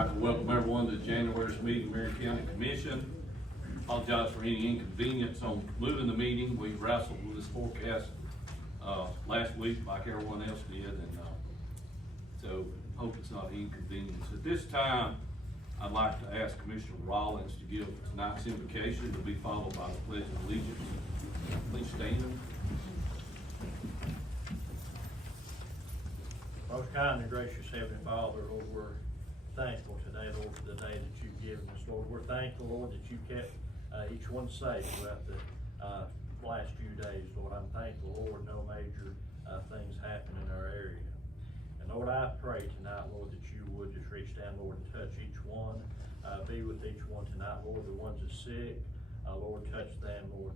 I'd like to welcome everyone to January's meeting of Marion County Commission. Apologize for any inconvenience on moving the meeting. We wrestled with this forecast last week like everyone else did, and so hope it's not an inconvenience. At this time, I'd like to ask Commissioner Rollins to give tonight's invocation to be followed by the Pledge of Allegiance. Please stand. Most kind and gracious Heavenly Father, Lord, we're thankful today, Lord, for the day that you've given us. Lord, we're thankful, Lord, that you kept each one safe throughout the last few days. Lord, I'm thankful, Lord, no major things happen in our area. And Lord, I pray tonight, Lord, that you would just reach down, Lord, and touch each one. Be with each one tonight, Lord, the ones that are sick. Lord, touch them, Lord.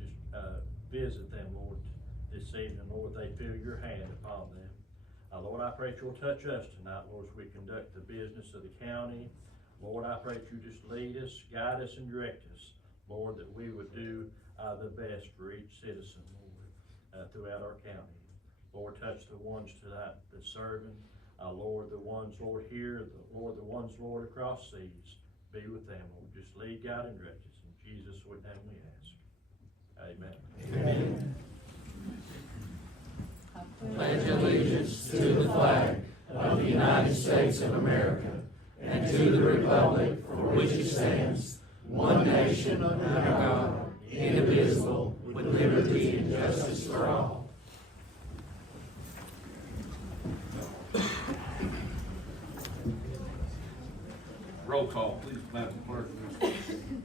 Just visit them, Lord, this evening. Lord, they feel your hand upon them. Lord, I pray that you'll touch us tonight, Lord, as we conduct the business of the county. Lord, I pray that you just lead us, guide us, and direct us, Lord, that we would do the best for each citizen, Lord, throughout our county. Lord, touch the ones tonight that's serving. Lord, the ones, Lord, here, the ones, Lord, across seas. Be with them, Lord. Just lead, guide, and direct us. In Jesus' name we ask. Amen. Amen. Pledge allegiance to the flag of the United States of America and to the republic for which it stands, one nation under God, indivisible, with liberty and justice for all. Roll call, please, Madam Clerk.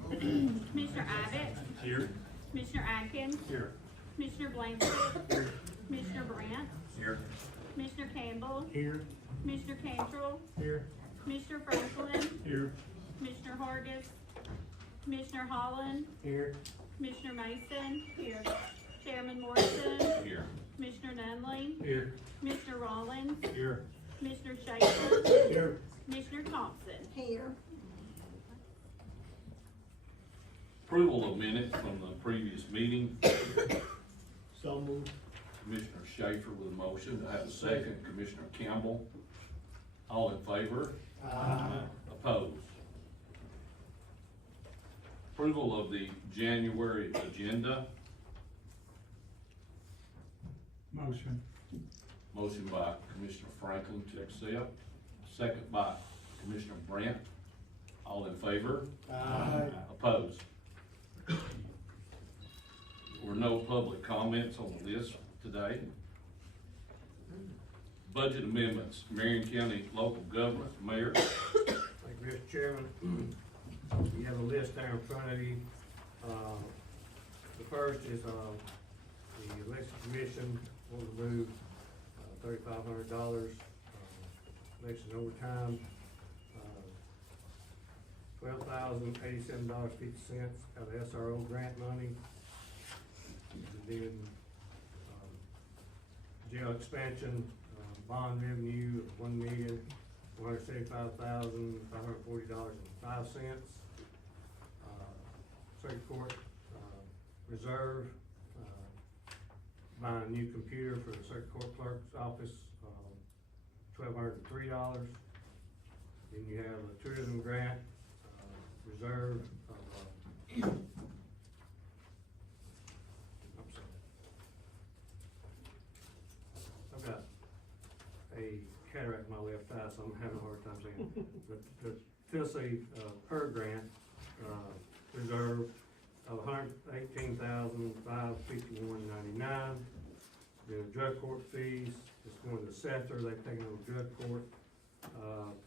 Commissioner Abbott? Here. Commissioner Atkins? Here. Commissioner Blanchard? Commissioner Brandt? Here. Commissioner Campbell? Here. Commissioner Cantrell? Here. Commissioner Franklin? Here. Commissioner Hargis? Commissioner Holland? Here. Commissioner Mason? Here. Chairman Morrison? Here. Commissioner Nunley? Here. Commissioner Rollins? Here. Commissioner Schaefer? Here. Commissioner Thompson? Here. Approval of minutes from the previous meeting. So moved. Commissioner Schaefer with a motion. To have a second. Commissioner Campbell. All in favor? Opposed? Approval of the January agenda. Motion. Motion by Commissioner Franklin to accept. Second by Commissioner Brandt. All in favor? Opposed? There were no public comments on the list today. Budget amendments, Marion County Local Government, Mayor. Thank you, Mr. Chairman. You have a list there in front of you. The first is the election commission will remove $3,500 election overtime, $12,087.50 out of SRO grant money. And then jail expansion bond revenue of $1,175,540.05. Circuit Court reserve, buying a new computer for the Circuit Court Clerk's office, $1,203. Then you have a tourism grant reserve of I've got a cataract in my left eye, so I'm having a hard time saying it. The Tennessee PER grant reserve of $118,551.99. The drug court fees, it's going to Scepter, they've taken over drug court,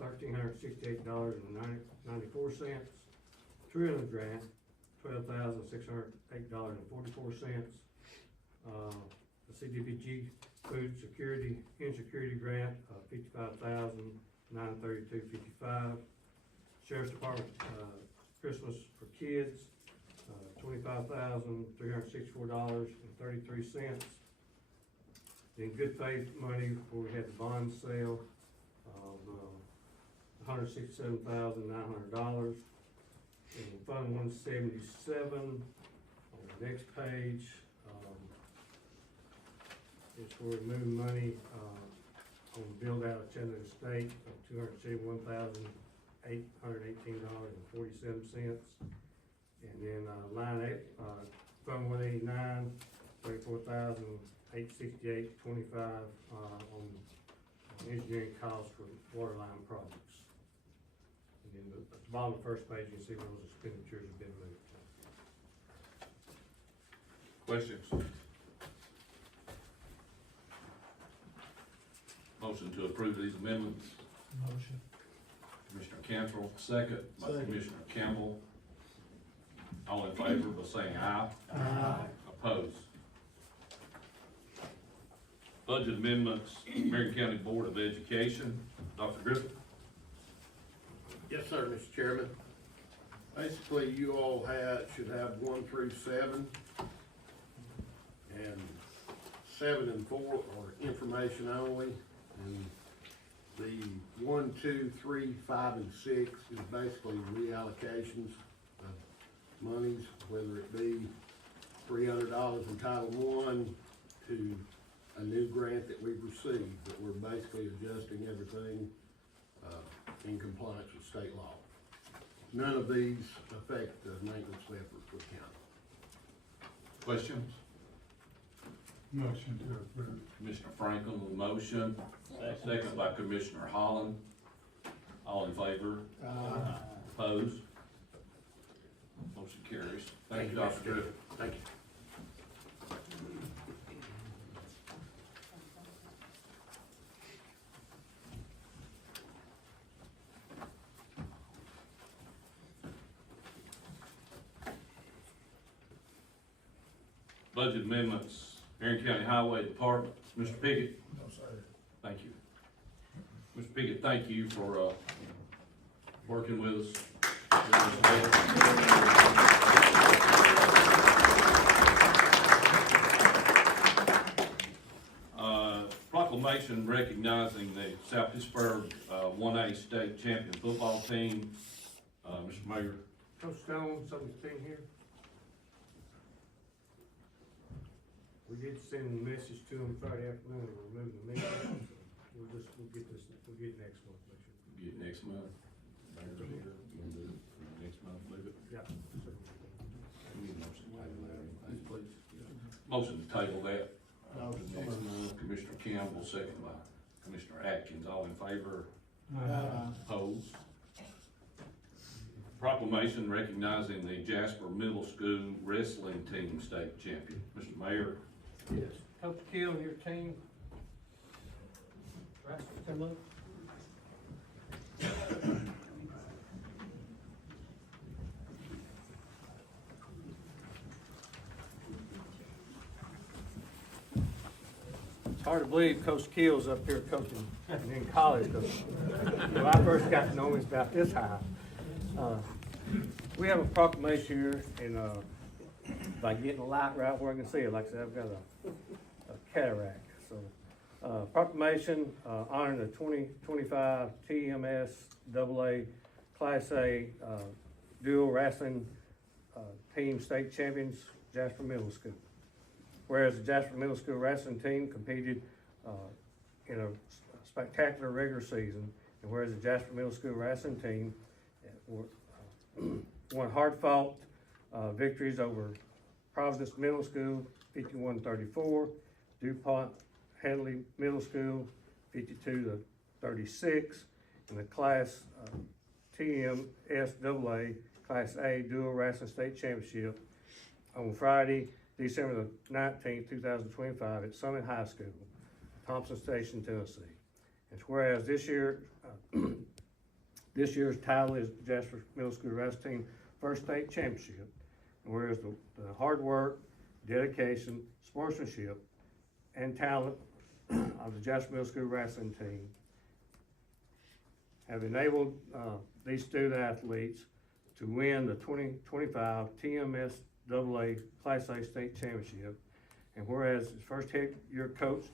$1,368.94. Tourism grant, $12,608.44. The CDPG food security, insecurity grant, $55,932.55. Sheriff's Department, Christmas for kids, $25,364.33. Then good faith money before we had the bond sale of $167,900. And Fund 177 on the next page is for removing money on the build out of Chattanooga State of $271,000 $818.47. And then, line eight, Fund 189, $34,868.25, on engineering costs for water line projects. And then at the bottom of the first page, you can see where those expenditures have been moved. Questions? Motion to approve these amendments. Motion. Commissioner Cantrell, second by Commissioner Campbell. All in favor, by saying aye. Aye. Opposed? Budget amendments, Marion County Board of Education. Dr. Griffin? Yes, sir, Mr. Chairman. Basically, you all should have 1 through 7. And 7 and 4 are information only. And the 1, 2, 3, 5, and 6 is basically reallocations of monies, whether it be $300 in Title I to a new grant that we've received, but we're basically adjusting everything in compliance with state law. None of these affect the maintenance effort for the county. Questions? Motion to approve. Commissioner Franklin with a motion, second by Commissioner Holland. All in favor? Opposed? Motion carries. Thank you, Dr. Griffin. Thank you. Budget amendments, Marion County Highway Department. Mr. Pickett? No, sir. Thank you. Mr. Pickett, thank you for, working with us. Proclamation recognizing the South Pittsburgh, 1A state champion football team. Mr. Mayor. Coach Stone, somebody's team here? We did send a message to them Friday afternoon, we're moving the meeting. We'll get next month, make sure. Get next month. Mayor's here. You wanna do it next month, move it? Yeah. We need a motion to table that, anything? Please. Motion to table that. Next month, Commissioner Campbell, second by Commissioner Atkins, all in favor? Opposed? Proclamation recognizing the Jasper Middle School wrestling team state champion. Mr. Mayor. Yes. Coach Keel, your team. Wrestlers come up. It's hard to believe Coach Keel's up here coaching in college, because when I first got to know him, he's about this high. We have a proclamation here, and by getting the light right where I can see it, like I said, I've got a cataract. So, proclamation honoring the 2025 TMS AA Class A dual wrestling team state champions, Jasper Middle School. Whereas the Jasper Middle School wrestling team competed in a spectacular regular season, and whereas the Jasper Middle School wrestling team won hard-fought victories over Providence Middle School, 51-34, DuPont Headley Middle School, 52-36, in the Class TMSAA Class A Dual Wrestling State Championship on Friday, December the 19th, 2025 at Summit High School, Thompson Station, Tennessee. And whereas this year's title is Jasper Middle School Wrestling Team First State Championship, and whereas the hard work, dedication, sportsmanship, and talent of the Jasper Middle School Wrestling Team have enabled these student athletes to win the 2025 TMSAA Class A State Championship, and whereas his first head year coach,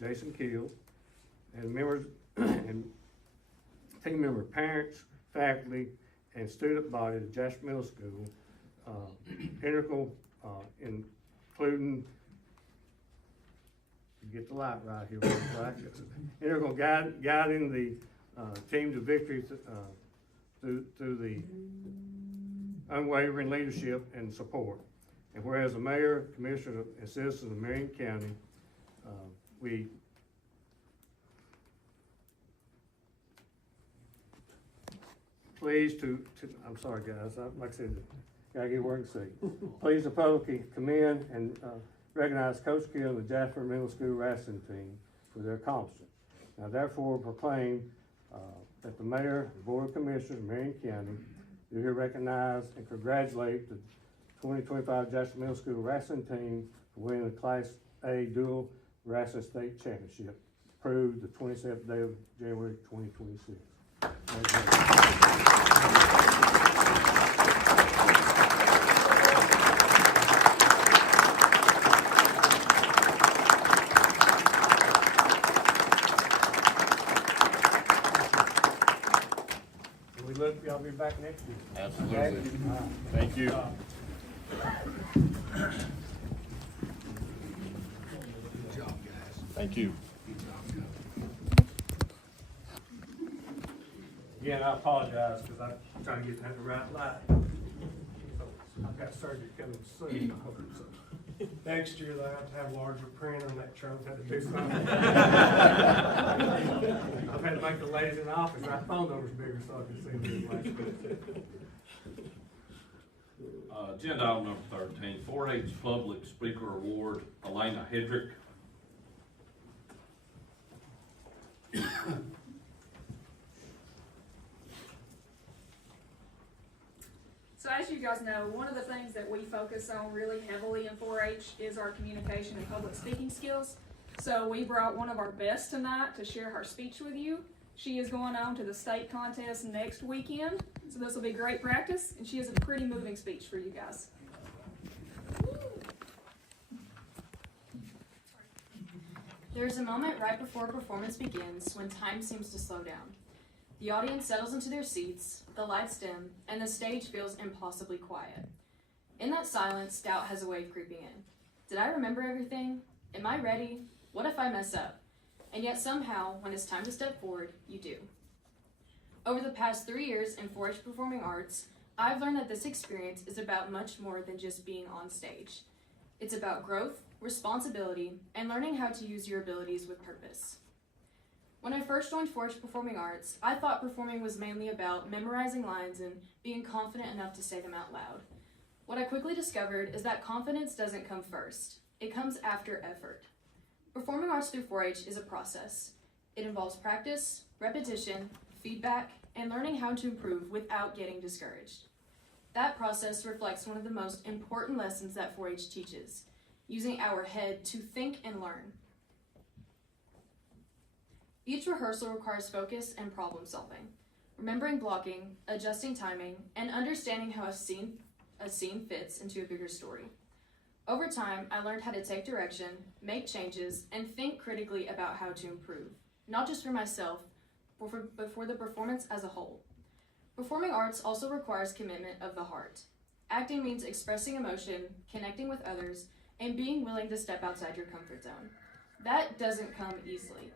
Jason Keel, and members and team member parents, faculty, and student body of Jasper Middle School, integral, including, get the light right here, right? Integral guiding the team to victory through the unwavering leadership and support. And whereas the mayor, commissioners, and citizens of Marion County, we pleased I'm sorry guys, like I said, gotta get work and see. Pleased to publicly commend and recognize Coach Gill and the Jasper Middle School wrestling team for their accomplishments. Now therefore proclaim that the mayor, the board of commissioners of Marion County do here recognize and congratulate the 2025 Jasper Middle School wrestling team for winning the Class A dual wrestling state championship, approved the 27th day of January 2026. We look, y'all be back next week. Absolutely. Okay? All right. Thank you. Thank you. Again, I apologize because I'm trying to get that right light. I've got surgery coming soon. I hope so. Next year, they'll have to have larger print on that truck, had to do something. I've had to make the ladies in the office, our phone number's bigger so I can see them. Agenda item number 13, 4-H Public Speaker Award, Elena Hedrick. So as you guys know, one of the things that we focus on really heavily in 4-H is our communication and public speaking skills. So we brought one of our best tonight to share her speech with you. She is going on to the state contest next weekend, so this will be great practice, and she has a pretty moving speech for you guys. There's a moment right before a performance begins when time seems to slow down. The audience settles into their seats, the lights dim, and the stage feels impossibly quiet. In that silence, doubt has a way of creeping in. Did I remember everything? Am I ready? What if I mess up? And yet somehow, when it's time to step forward, you do. Over the past 3 years in 4-H Performing Arts, I've learned that this experience is about much more than just being on stage. It's about growth, responsibility, and learning how to use your abilities with purpose. When I first joined 4-H Performing Arts, I thought performing was mainly about memorizing lines and being confident enough to say them out loud. What I quickly discovered is that confidence doesn't come first. It comes after effort. Performing arts through 4-H is a process. It involves practice, repetition, feedback, and learning how to improve without getting discouraged. That process reflects one of the most important lessons that 4-H teaches, using our head to think and learn. Each rehearsal requires focus and problem solving, remembering blocking, adjusting timing, and understanding how a scene fits into a bigger story. Over time, I learned how to take direction, make changes, and think critically about how to improve, not just for myself, but for the performance as a whole. Performing arts also requires commitment of the heart. Acting means expressing emotion, connecting with others, and being willing to step outside your comfort zone. That doesn't come easily.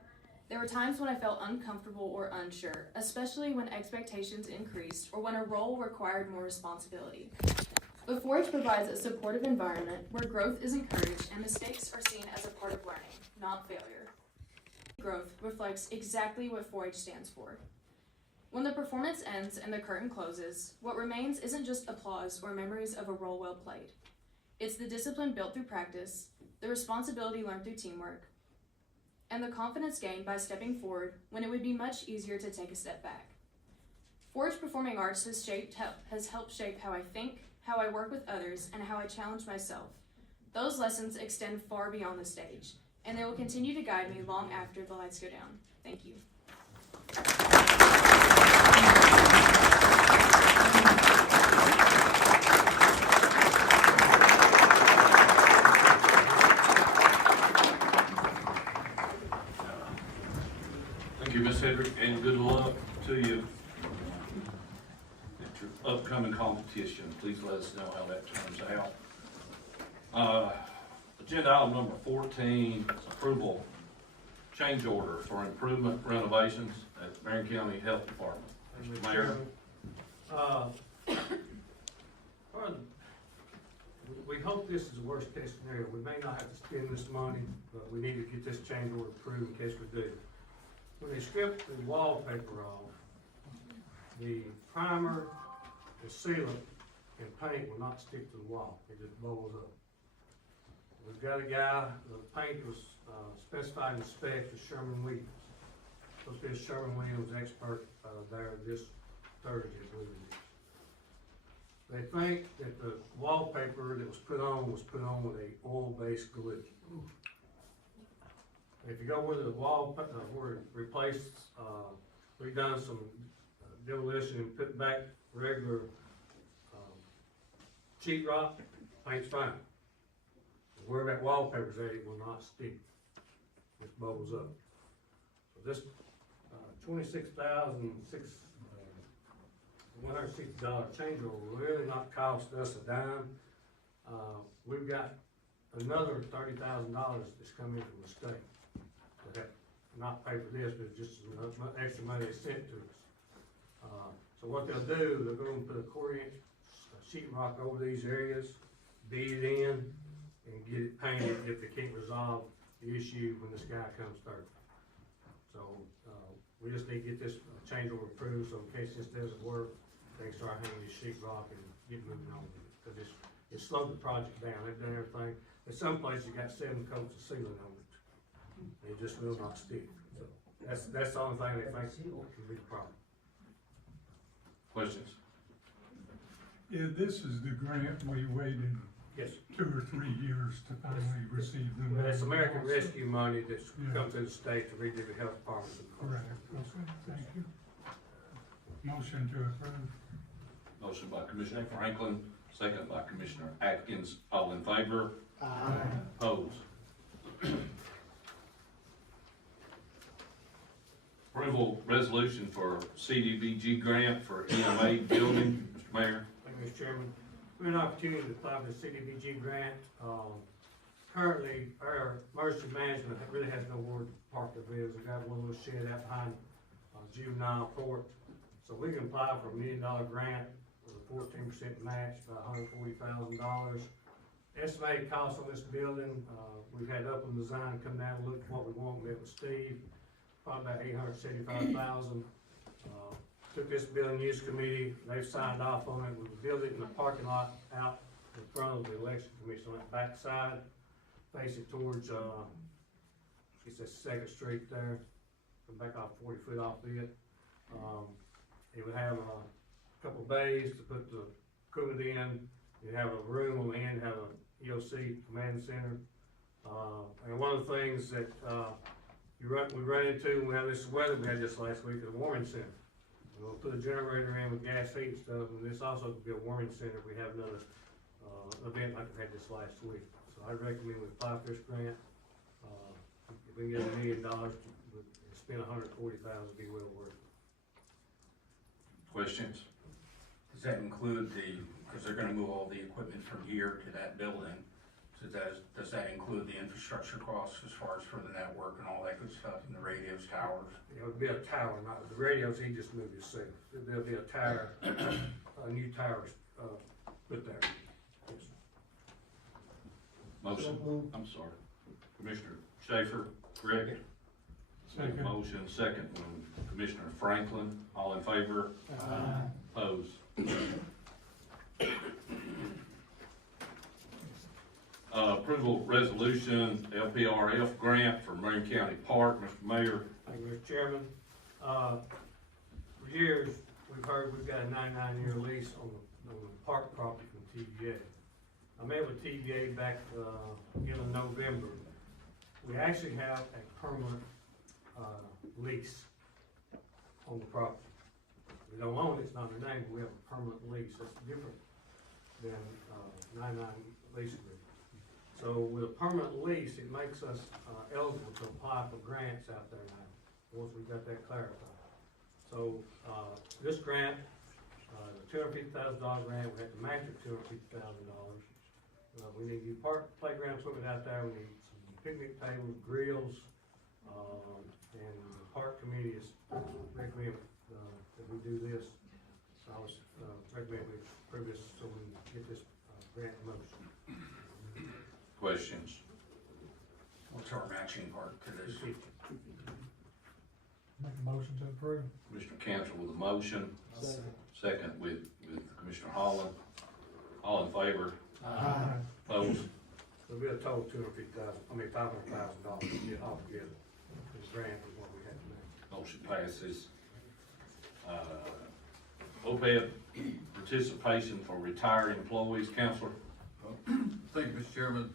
There were times when I felt uncomfortable or unsure, especially when expectations increased or when a role required more responsibility. But 4-H provides a supportive environment where growth is encouraged and mistakes are seen as a part of learning, not failure. Growth reflects exactly what 4-H stands for. When the performance ends and the curtain closes, what remains isn't just applause or memories of a role well played. It's the discipline built through practice, the responsibility learned through teamwork, and the confidence gained by stepping forward when it would be much easier to take a step back. 4-H Performing Arts has helped shape how I think, how I work with others, and how I challenge myself. Those lessons extend far beyond the stage, and they will continue to guide me long after the lights go down. Thank you. Thank you, Ms. Hedrick, and good luck to you at your upcoming competition. Please let us know how that turns out. Agenda item number 14, approval change order for improvement renovations at Marion County Health Department. Mr. Mayor. We hope this is the worst case scenario. We may not have to spend this money, but we need to get this change order approved in case we do. When they strip the wallpaper off, the primer, the sealant, and paint will not stick to the wall. It just bubbles up. We've got a guy, the paint was specified in the specs as Sherman Williams. Supposed to be a Sherman Williams expert there this Thursday, I believe it is. They think that the wallpaper that was put on with a oil-based glue. If you go with the wall, where it replaced, we've done some demolition and put back regular sheet rock, paint's fine. Where that wallpaper's at, it will not stick. It bubbles up. So this $160 change will really not cost us a dime. We've got another $30,000 that's coming from the state. They have not pay for this, but just some extra money they sent to us. So what they'll do, they're going to put a 1/4-inch sheetrock over these areas, beat it in, and get it painted if they can't resolve the issue when this guy comes through. So, we just need to get this change order approved, so in case this doesn't work, they can start hanging this sheetrock and get moving on with it. Cause it slowed the project down, they've done everything. In some places, you got 7 coats of sealant on it. It just will not stick. So, that's the only thing they think can be the problem. Questions? Yeah, this is the grant we waited Yes. 2 or 3 years to finally receive the money. That's American Rescue money that's Yeah. come through the state to redo the health department. Correct, okay, thank you. Motion to approve. Motion by Commissioner Franklin, second by Commissioner Atkins. All in favor? Aye. Opposed? Approval resolution for CDBG grant for EMA building. Mr. Mayor. Thank you, Mr. Chairman. We have an opportunity to apply for the CDBG grant. Currently, our emergency management really has nowhere to park their vehicles. They got one little shed out behind juvenile court. So we can apply for $1 million grant with a 14% match, about $140,000. Estimated cost on this building, we've had Upland Design come down and look at what we want, met with Steve, probably about $875,000. Took this building use committee, they've signed off on it. We will build it in the parking lot out in front of the election commission on that back side, face it towards, it's a 2nd Street there, come back off 40 foot off it. It would have a couple bays to put the equipment in. You have a room on the end, have a EOC command center. And one of the things that we run into when we have this weather we had just last week is a warming center. We'll put a generator in with gas heat and stuff, and this also could be a warming center. We have another event like we had this last week. So I recommend we apply for this grant. If we can get $1 million, spend $140,000, it'd be well worth it. Questions? Does that include because they're gonna move all the equipment from here to that building, so does that include the infrastructure costs as far as for the network and all that good stuff, and the radios, towers? It would be a tower, not the radios, he just moved himself. There'll be a tower, a new tower, put there. Yes. Motion, I'm sorry. Commissioner Schaefer, correct? Second. Motion, second from Commissioner Franklin. All in favor? Aye. Opposed? Approval resolution, LPRF grant for Marion County Park. Mr. Mayor. Thank you, Mr. Chairman. For years, we've heard we've got a 99-year lease on the park property from TVA. I met with TVA back in November. We actually have a permanent lease on the property. We don't own it, it's not in our name, but we have a permanent lease. That's different than 99 lease agreement. So with a permanent lease, it makes us eligible to apply for grants out there now, once we got that clarified. So this grant, the $250,000 grant, we have to match it $250,000. We need new park playground equipment out there. We need some picnic tables, grills, and the park committee is recommend that we do this. I was recommend we approve this so we can get this, grant in motion. Questions? What's our matching part to this? Make a motion to approve. Commissioner Cantor with a motion, second with Commissioner Holland. All in favor? Opposed? It'll be a total $500,000 altogether. This grant is what we have to make. Motion passes. OPEB participation for retired employees, Counselor. Thank you, Mr. Chairman.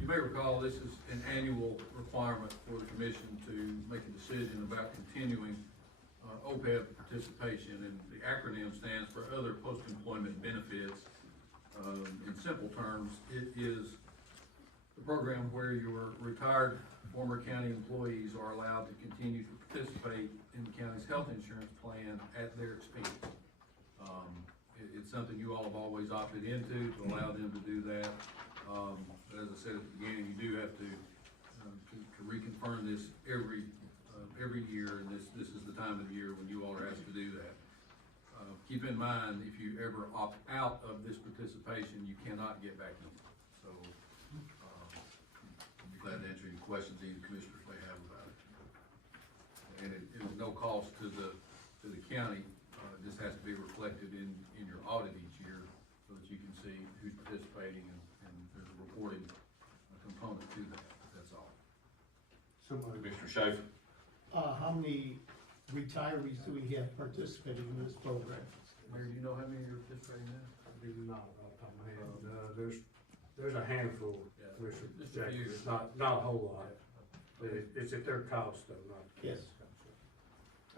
You may recall this is an annual requirement for the commission to make a decision about continuing OPEB participation, and the acronym stands for Other Post-Employment Benefits. In simple terms, it is the program where your retired former county employees are allowed to continue to participate in the county's health insurance plan at their expense. It's something you all have always opted into to allow them to do that. As I said at the beginning, you do have to reconfirm this every year, and this is the time of the year when you all are asked to do that. Keep in mind, if you ever opt out of this participation, you cannot get back in. So, I'd be glad to answer any questions any commissioners may have about it. And it is no cost to the county. This has to be reflected in your audit each year so that you can see who's participating, and there's a reporting component to that. That's all. Commissioner Schaefer. How many retirees do we have participating in this program? Mayor, do you know how many are participating now? I do not off the top of my head. There's a handful, Yeah. Commissioner Just a Jackson. few. It's not a whole lot. But it's at their cost though, not. Yes.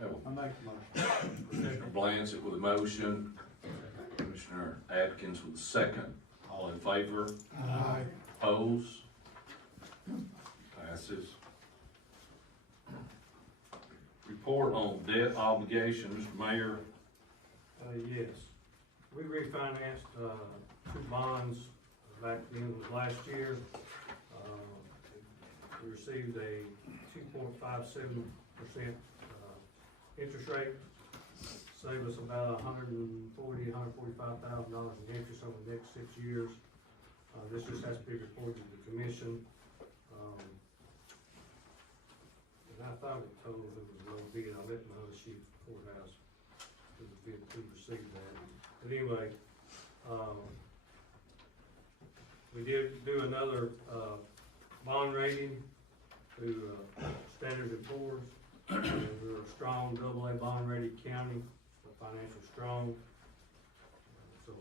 I make the motion. Commissioner Blansett with a motion, Commissioner Atkins with a second. All in favor? Aye. Opposed? Passes. Report on debt obligation, Mr. Mayor. Yes, we refinanced, two bonds back at the end of last year. We received a 2.57% interest rate. Save us about $145,000 in interest over the next 6 years. This just has to be reported to the commission. And I thought it told it was a low bid. I let my other sheet courthouse to receive that. But anyway, we did do another, bond rating through, Standard & Poor's. We're a strong AA bond rated county, so financial strong. So,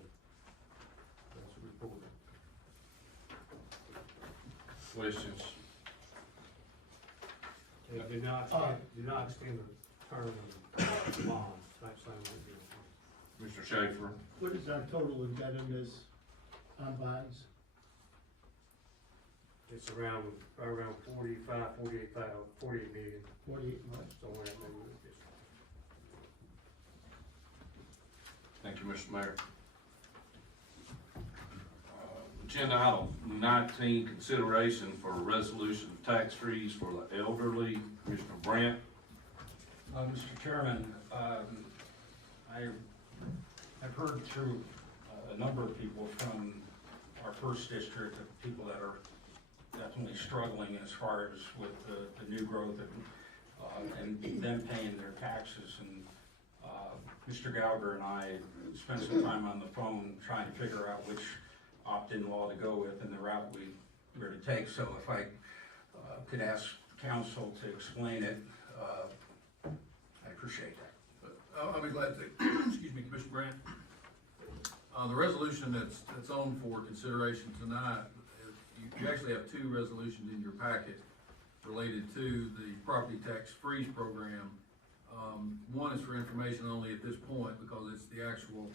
that's the report. Questions? It did not extend the term of the bonds, that's something we did. Mr. Schaefer. What is our total indebtedness on bonds? It's around 48 million. 48 months. Somewhere in that neighborhood, yes. Thank you, Mr. Mayor. Agenda item 19, consideration for a resolution of tax freeze for the elderly. Commissioner Brandt. Mr. Chairman, I have heard through a number of people from our first district of people that are definitely struggling as far as with the new growth and them paying their taxes. And Mr. Gauger and I spent some time on the phone trying to figure out which opt-in law to go with and the route we were to take. So if I could ask council to explain it, I appreciate that. But I'll be glad to. Excuse me, Commissioner Grant. The resolution that's on for consideration tonight, you actually have two resolutions in your packet related to the property tax freeze program. One is for information only at this point because it's the actual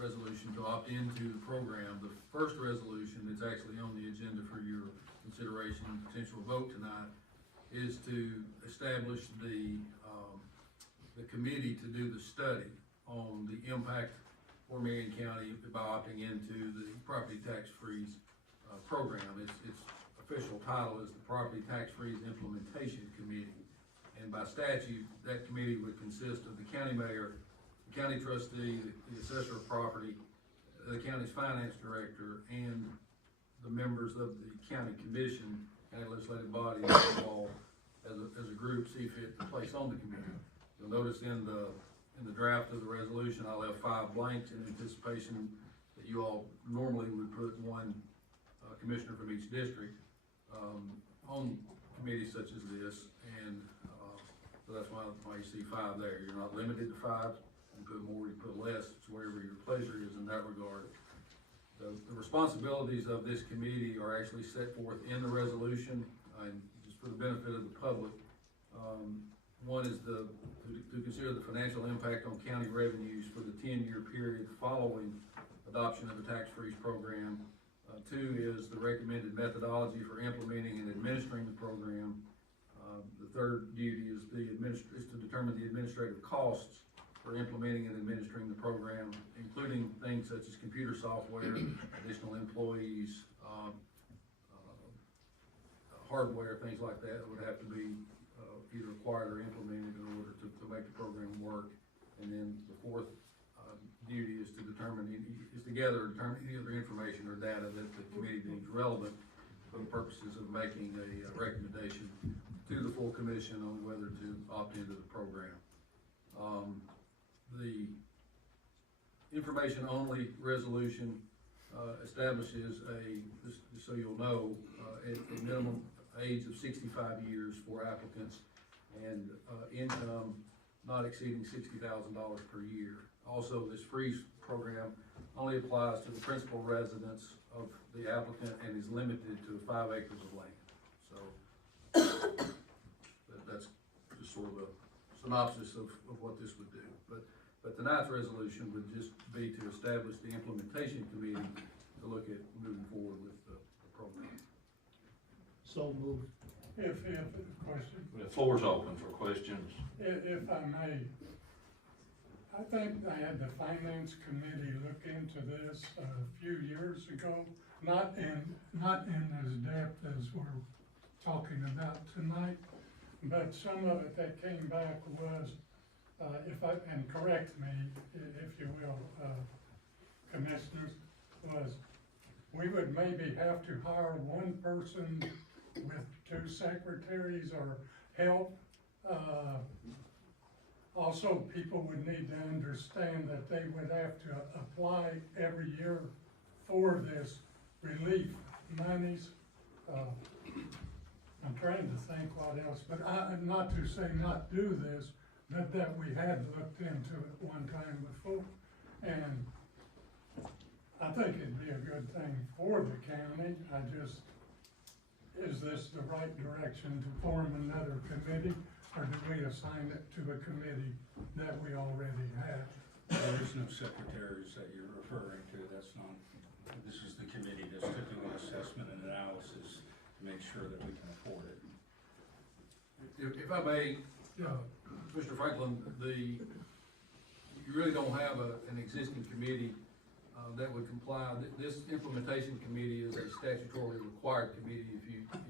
resolution to opt into the program. The first resolution that's actually on the agenda for your consideration and potential vote tonight is to establish the committee to do the study on the impact for Marion County by opting into the property tax freeze program. Its official title is the Property Tax Freeze Implementation Committee. And by statute, that committee would consist of the county mayor, the county trustee, the assessor of property, the county's finance director, and the members of the county commission, county legislative body, all as a group see fit to place on the committee. You'll notice in the draft of the resolution, I'll have 5 blanks in anticipation that you all normally would put one commissioner from each district on committees such as this, and so that's why you see 5 there. You're not limited to 5. You put more, you put less. It's wherever your pleasure is in that regard. The responsibilities of this committee are actually set forth in the resolution, and just for the benefit of the public. One is to consider the financial impact on county revenues for the 10-year period following adoption of the tax freeze program. 2 is the recommended methodology for implementing and administering the program. The third duty is to determine the administrative costs for implementing and administering the program, including things such as computer software, additional employees, hardware, things like that would have to be either acquired or implemented in order to make the program work. And then the fourth duty is to determine any other information or data that the committee deems relevant for the purposes of making a recommendation to the full commission on whether to opt into the program. The information only resolution establishes just so you'll know, a minimum age of 65 years for applicants and income not exceeding $60,000 per year. Also, this freeze program only applies to the principal residence of the applicant and is limited to 5 acres of land. So that's just sort of a synopsis of what this would do. But the 9th resolution would just be to establish the implementation committee to look at moving forward with the program. So moved. If, question, The floor's open for questions. if I may, I think I had the finance committee look into this a few years ago, not in as depth as we're talking about tonight, but some of it that came back was, and correct me if you will, commissioners, was we would maybe have to hire one person with 2 secretaries or help. Also, people would need to understand that they would have to apply every year for this relief monies. I'm trying to think what else, but not to say not do this, but that we had looked into it one time before. And I think it'd be a good thing for the county. Is this the right direction to form another committee, or do we assign it to a committee that we already have? There is no secretaries that you're referring to. That's not, this is the committee that's to do an assessment and analysis to make sure that we can afford it. If I may, Mr. Franklin, you really don't have an existing committee that would comply. This implementation committee is a statutorily required committee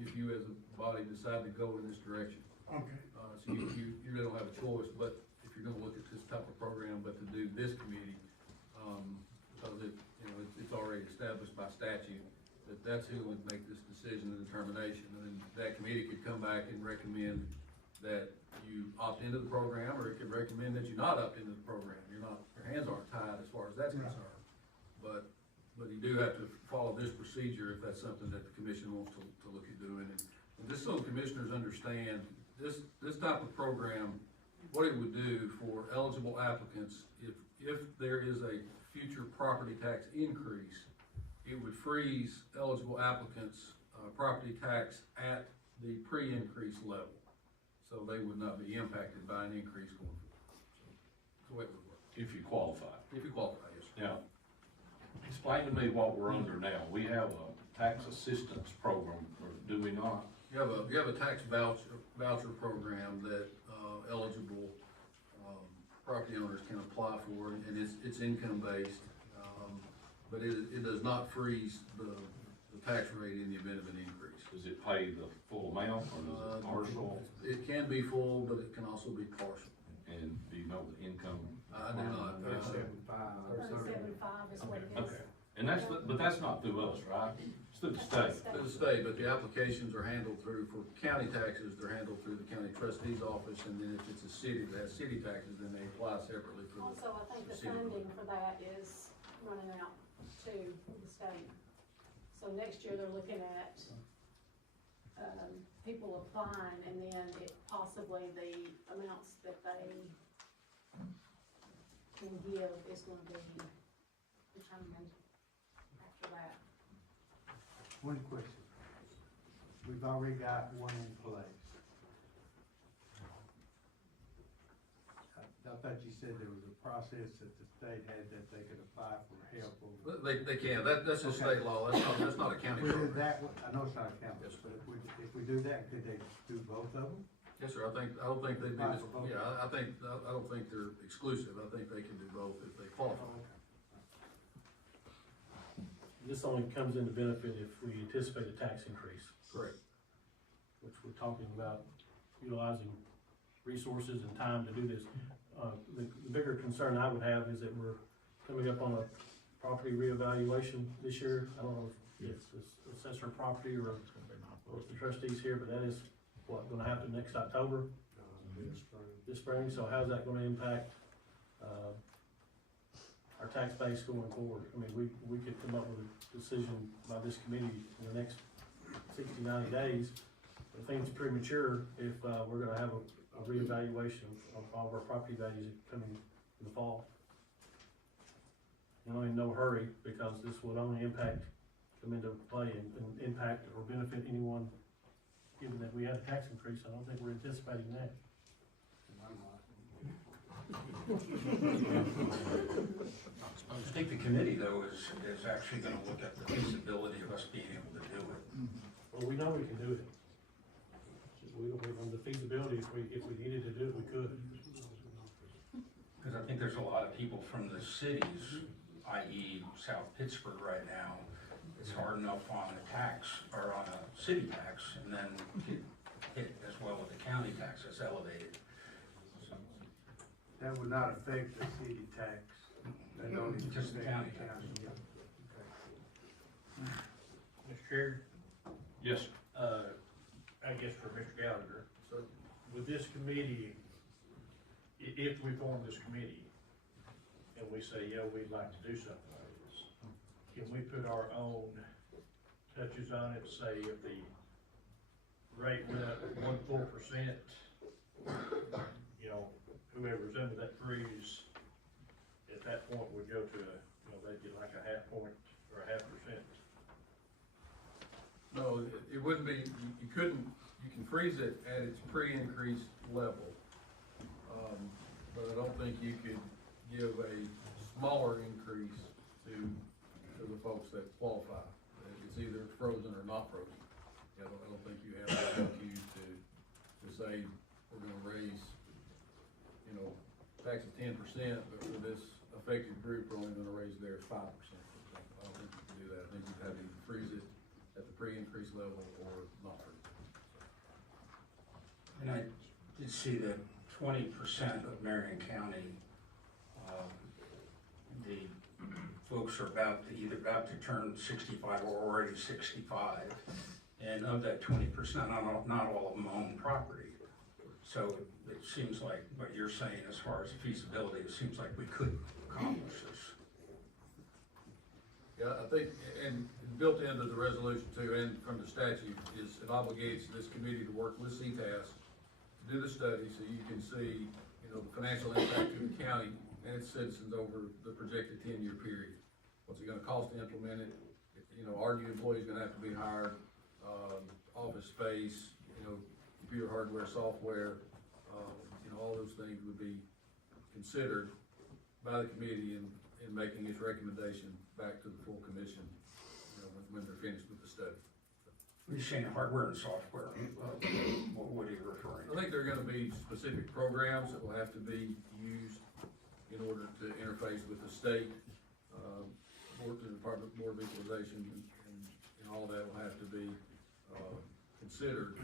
if you as a body decide to go in this direction. Okay. So you really don't have a choice, but if you're gonna look at this type of program, but to do this committee, because it's already established by statute, that's who would make this decision and determination. And then that committee could come back and recommend that you opt into the program, or it could recommend that you not opt into the program. Your hands aren't tied as far as that's concerned. But you do have to follow this procedure if that's something that the commission wants to look at doing. And just so commissioners understand, this type of program, what it would do for eligible applicants, if there is a future property tax increase, it would freeze eligible applicants' property tax at the pre-increase level. So they would not be impacted by an increase going forward. So the way it would work. If you qualify. If you qualify, yes, sir. Now, explain to me what we're under now. We have a tax assistance program, or do we not? You have a tax voucher program that eligible property owners can apply for, and it's income based, but it does not freeze the tax rate in the event of an increase. Does it pay the full amount, or is it partial? It can be full, but it can also be partial. And do you know the income? I do not. 37.5 is what it is. Okay, and but that's not through us, right? It's through the state. To the state, but the applications are handled through, for county taxes, they're handled through the county trustee's office, and then if it's a city that has city taxes, then they apply separately for the. Also, I think the city. funding for that is running out too, with the state. So next year, they're looking at, people applying, and then possibly the amounts that they can give is gonna be determined after that. One question. We've already got one in place. I thought you said there was a process that the state had that they could apply for help over. They can, that's a state law, that's not a county If we did program. that, I know it's not a county, Yes, but if we do that, could they do both of them? Yes, sir, I don't think they'd be, Apply for both. yeah, I don't think they're exclusive, I think they can do both if they qualify. This only comes into benefit if we anticipate a tax increase, Correct. which we're talking about utilizing resources and time to do this. The bigger concern I would have is that we're coming up on a property reevaluation this year. I don't know if it's assessor property or the trustees here, but that is gonna happen next October, this spring. So how's that gonna impact, our tax base going forward? I mean, we could come up with a decision by this committee in the next 60, 90 days. I think it's premature if, we're gonna have a reevaluation of all of our property values coming in the fall. In no hurry, because this would only come into play and impact or benefit anyone, given that we had a tax increase. I don't think we're anticipating that. I think the committee, though, is actually gonna look at the feasibility of us being able to do it. Well, we know we can do it. On the feasibility, if we needed to do it, we could. Because I think there's a lot of people from the cities, i.e. South Pittsburgh right now, it's hard enough on a tax, or on a city tax, and then get hit as well with the county tax that's elevated. That would not affect the city tax. That only Just the affect county tax. Okay. Mr. Chair? Yes, sir. I guess for Mr. Gallagher, so with this committee, if we form this committee and we say, yeah, we'd like to do something like this, can we put our own touches on it, say if the rate went up 1 4%, whoever's under that freeze, at that point would go to, they'd get like a 0.5 point or a 0.5%. No, it wouldn't be, you can freeze it at its pre-increase level. But I don't think you could give a smaller increase to the folks that qualify. It's either frozen or not frozen. I don't think you have the ability to say, we're gonna raise, taxes 10%, but for this affected group, we're only gonna raise theirs 5%. I don't think you can do that. I think you'd have to either freeze it at the pre-increase level or not freeze it. And I did see that 20% of Marion County, the folks are either about to turn 65 or already 65. And of that 20%, not all of them own property. So it seems like what you're saying as far as feasibility, it seems like we could accomplish this. Yeah, I think, and built into the resolution too, and from the statute, is it obligates this committee to work with CTAS to do the study so you can see, the financial impact to the county and its citizens over the projected 10-year period. What's it gonna cost to implement it? Are new employees gonna have to be hired? Office space, computer hardware, software, all those things would be considered by the committee in making its recommendation back to the full commission, when they're finished with the study. When you're saying hardware and software, what are you referring I to? think there are gonna be specific programs that will have to be used in order to interface with the state, the Department Board of Equalization, and all that will have to be, considered.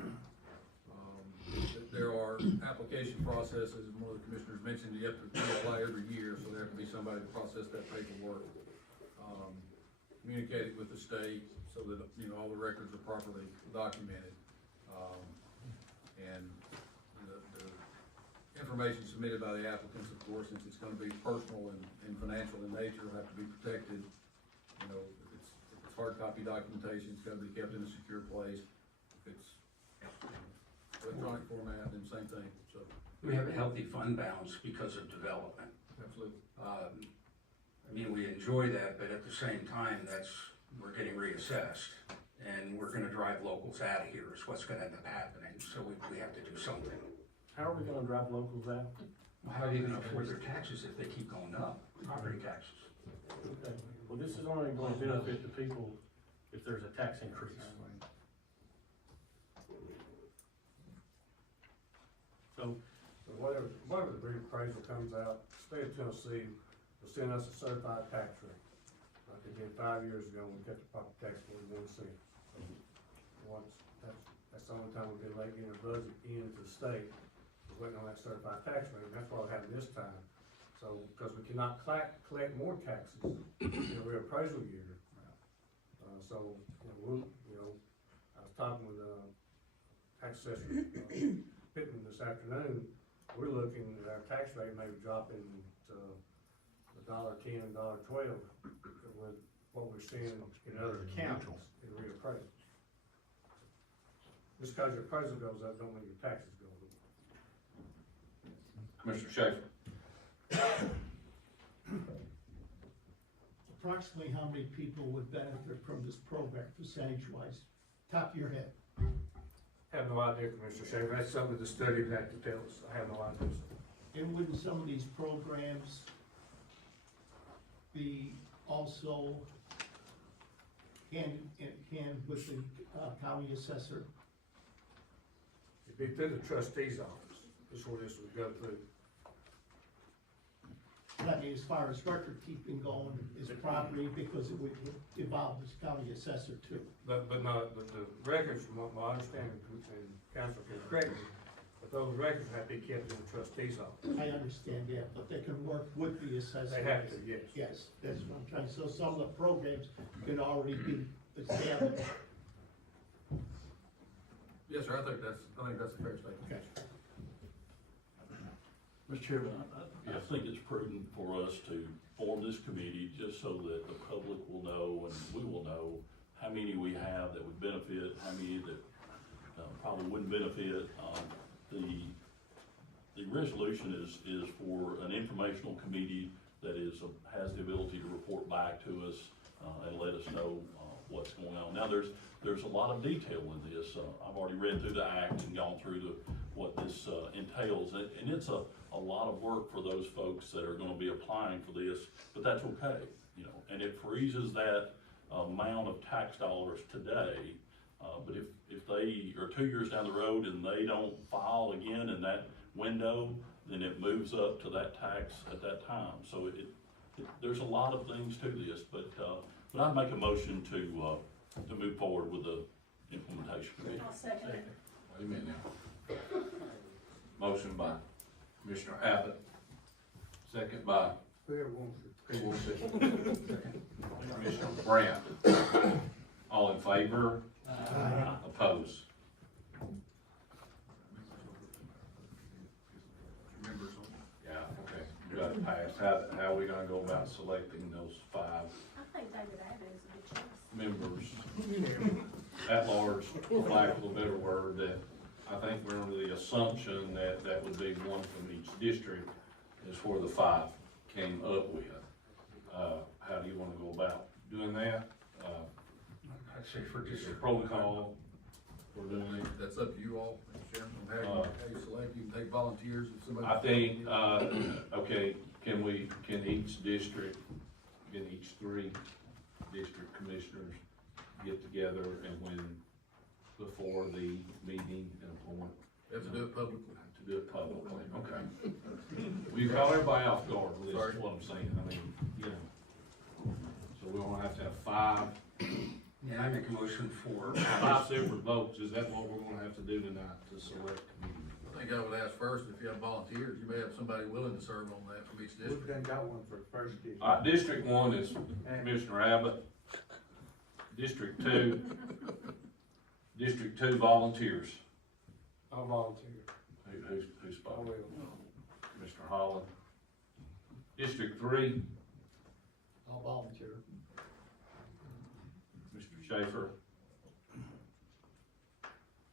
there are application processes, and one of the commissioners mentioned you have to apply every year, so there have to be somebody to process that paperwork. Communicate it with the state so that, you know, all the records are properly documented. And the information submitted by the applicants, of course, since it's gonna be personal and financial in nature, will have to be protected. You know, if it's hard copy documentation, it's gotta be kept in a secure place. If it's electronic format, then same thing, so. We have a healthy fund balance because of development. Absolutely. I mean, we enjoy that, but at the same time, we're getting reassessed, and we're gonna drive locals out of here is what's gonna end up happening, so we have to do something. How are we gonna drive locals out? How are you gonna afford their taxes if they keep going up, property taxes? Okay, well, this is only gonna benefit the people if there's a tax increase. So, Whatever the reappraisal comes out, state of Tennessee will send us a certified tax rate. Like they did 5 years ago when we cut the property tax 41%. That's the only time we've been late getting a budget into the state, we're waiting on that certified tax rate, and that's what happened this time. So, because we cannot collect more taxes in a reappraisal year. So, I was talking with, tax assessor, Pittman this afternoon. We're looking at our tax rate maybe dropping to $1.10, $1.12 with what we're seeing in other counties in reappraisal. Just because your appraisal goes up, don't mean your taxes go up. Commissioner Schaefer? Approximately how many people would benefit from this program, percentage-wise? Top of your head. I have no idea, Commissioner Schaefer. That's something the study would have to tell us. I have no idea. And wouldn't some of these programs be also hand in hand with the county assessor? It'd be through the trustee's office. This is where this would go through. I mean, as far as record keeping going is property, because it would involve this county assessor too. But the records, from what my understanding, and council can correct me, but those records have to be kept in the trustee's office. I understand that, but they can work with the assessor. They have to, yes. Yes, that's what I'm trying, so some of the programs can already be established. Yes, sir, I think that's a fair statement. Okay. Mr. Chairman, I think it's prudent for us to form this committee just so that the public will know and we will know how many we have that would benefit, how many that probably wouldn't benefit. The resolution is for an informational committee that has the ability to report back to us and let us know what's going on. Now, there's a lot of detail in this. I've already read through the act and gone through what this entails, and it's a lot of work for those folks that are gonna be applying for this, but that's okay, and it freezes that amount of tax dollars today, but if they are 2 years down the road and they don't file again in that window, then it moves up to that tax at that time. So there's a lot of things to this, but I'd make a motion to move forward with the implementation committee. I'll second it. Wait a minute now. Motion by Commissioner Abbott, second by Commissioner Brandt. All in favor? Opposed? Yeah, okay, you got it passed. How are we gonna go about selecting those 5 I think David Abbott is a good choice. members at large, for lack of a better word, that I think we're under the assumption that that would be one from each district is where the 5 came up with. How do you wanna go about doing that? I'd say for Just just a protocol for doing it. That's up to you all, Mr. Chairman, how you select, you can take volunteers if somebody. I think, okay, can each district, each 3 district commissioners get together and before the meeting and appoint? You have to do it publicly. To do it publicly, okay. We call everybody off guard with this, is what I'm saying, I mean, so we're gonna have to have 5. Yeah, I make a motion for 5 separate votes, is that what we're gonna have to do tonight to select committee think I would ask first if you have volunteers, you may have somebody willing to serve on that from each We've district. done got one for the first district. District 1 is Commissioner Abbott. District 2, District 2 volunteers. I'll volunteer. Who's I spoke? will. Commissioner Holland. District 3, I'll volunteer. Mr. Schaefer.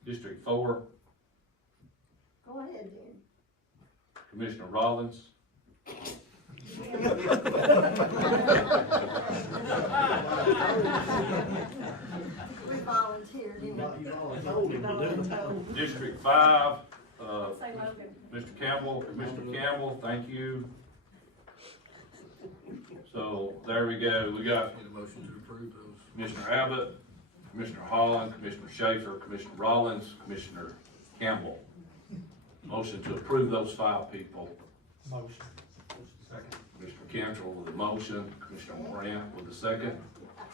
District 4, Go ahead, Dan. Commissioner Rollins. We volunteered, District 5, Say Logan. Mr. Campbell, Commissioner Campbell, thank you. So, there we go, we got Need a motion to approve those. Commissioner Abbott, Commissioner Holland, Commissioner Schaefer, Commissioner Rollins, Commissioner Campbell. Motion to approve those 5 people. Motion. Second. Commissioner Cantrell with the motion, Commissioner Morant with the second.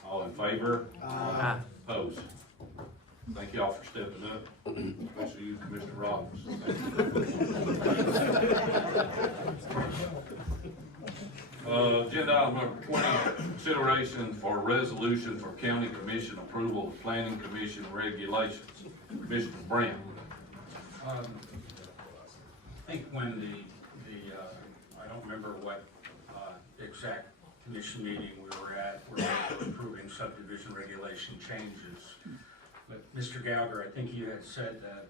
All in favor? Aye. Opposed? Thank y'all for stepping up, especially you, Commissioner Rollins. Agenda item number 20, consideration for resolution for county commission approval of planning commission regulations. Commissioner Brand. I think when I don't remember what, exact commission meeting we were at, where we were approving subdivision regulation changes. But Mr. Gallagher, I think you had said that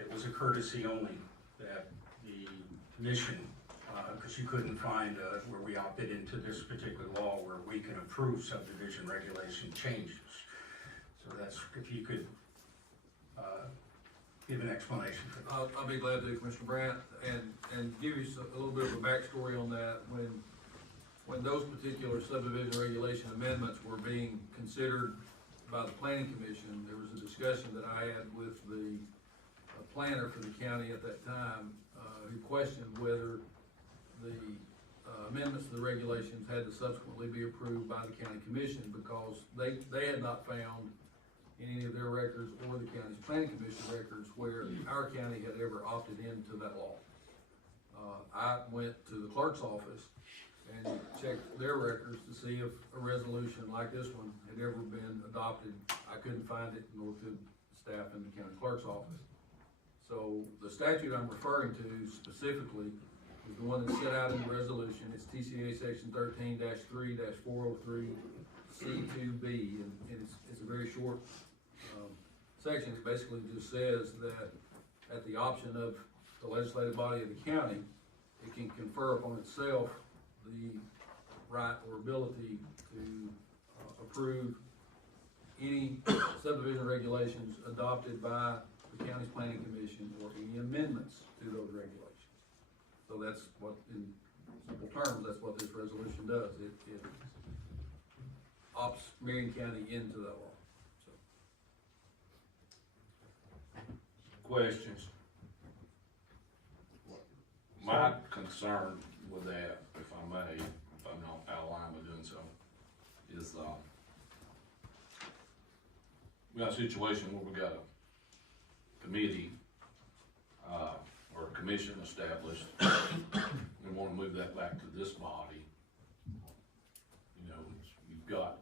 it was a courtesy only, that the commission, because you couldn't find, where we opted into this particular law where we can approve subdivision regulation changes. So that's, if you could, give an explanation for that. I'll be glad to, Commissioner Brandt, and give you a little bit of a backstory on that. When those particular subdivision regulation amendments were being considered by the planning commission, there was a discussion that I had with the planner for the county at that time, who questioned whether the amendments to the regulations had to subsequently be approved by the county commission, because they had not found in any of their records or the county's planning commission records where our county had ever opted into that law. I went to the clerk's office and checked their records to see if a resolution like this one had ever been adopted. I couldn't find it, nor could staff in the county clerk's office. So the statute I'm referring to specifically is the one that's set out in the resolution. It's TCA section 13-3-403 C2B, and it's a very short section. It basically just says that at the option of the legislative body of the county, it can confer upon itself the right or ability to approve any subdivision regulations adopted by the county's planning commission or any amendments to those regulations. So that's what, in simple terms, that's what this resolution does. It opts Marion County into that law. Questions? My concern with that, if I may, if I'm not out of line with doing so, is, we got a situation where we got a committee, or a commission established. We wanna move that back to this body. You know, you've got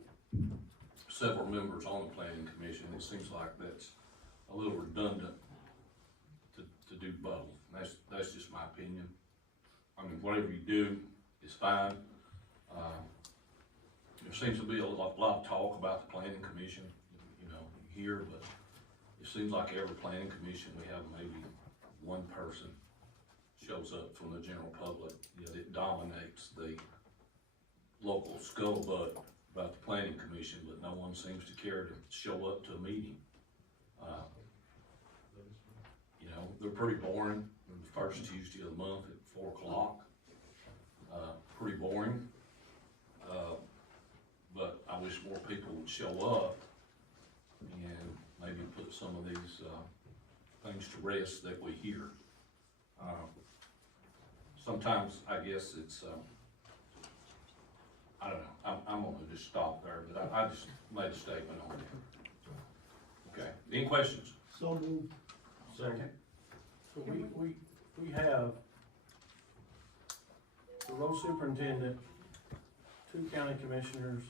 several members on the planning commission. It seems like that's a little redundant to do both. That's just my opinion. I mean, whatever you do is fine. There seems to be a lot of talk about the planning commission, you know, here, but it seems like every planning commission we have, maybe one person shows up from the general public, yet it dominates the local scuttlebutt about the planning commission, but no one seems to care to show up to a meeting. You know, they're pretty boring. The first Tuesday of the month at 4 o'clock. Pretty boring. But I wish more people would show up and maybe put some of these things to rest that we hear. Sometimes I guess it's, I don't know, I'm gonna just stop there, but I just made a statement on it. Okay, any questions? So moved. Second. So we have the road superintendent, 2 county commissioners,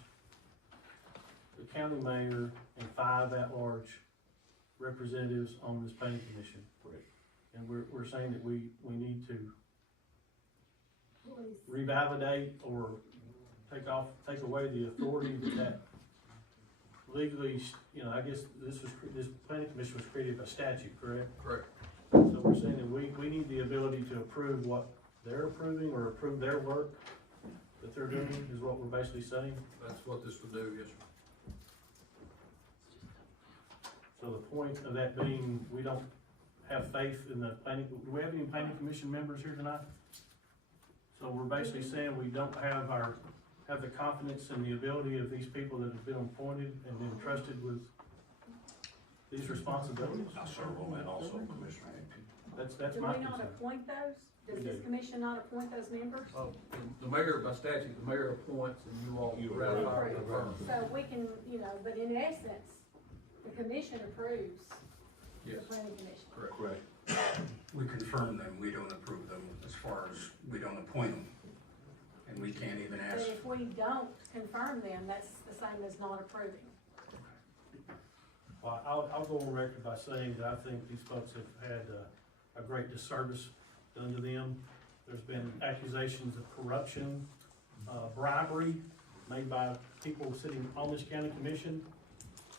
the county mayor, and 5 at-large representatives on this planning commission. Correct. And we're saying that we need to Please. revalidate or take away the authority that legally, you know, I guess this planning commission was created by statute, correct? Correct. So we're saying that we need the ability to approve what they're approving or approve their work that they're doing, is what we're basically saying. That's what this would do, yes, sir. So the point of that being, we don't have faith in the planning, do we have any planning commission members here tonight? So we're basically saying we don't have the confidence and the ability of these people that have been appointed and been entrusted with these responsibilities? I serve on that also, Commissioner. That's Do my we not concern. appoint those? We Does this do. commission not appoint those members? The mayor, by statute, the mayor appoints and you all You ratify or confirm. So we can, you know, but in essence, the commission approves the Yes, planning commission. correct. We confirm them, we don't approve them, as far as we don't appoint them. And we can't even But ask, if we don't confirm them, that's the same as not approving. Well, I'll go on record by saying that I think these folks have had a great disservice done to them. There's been accusations of corruption, bribery made by people sitting on this county commission.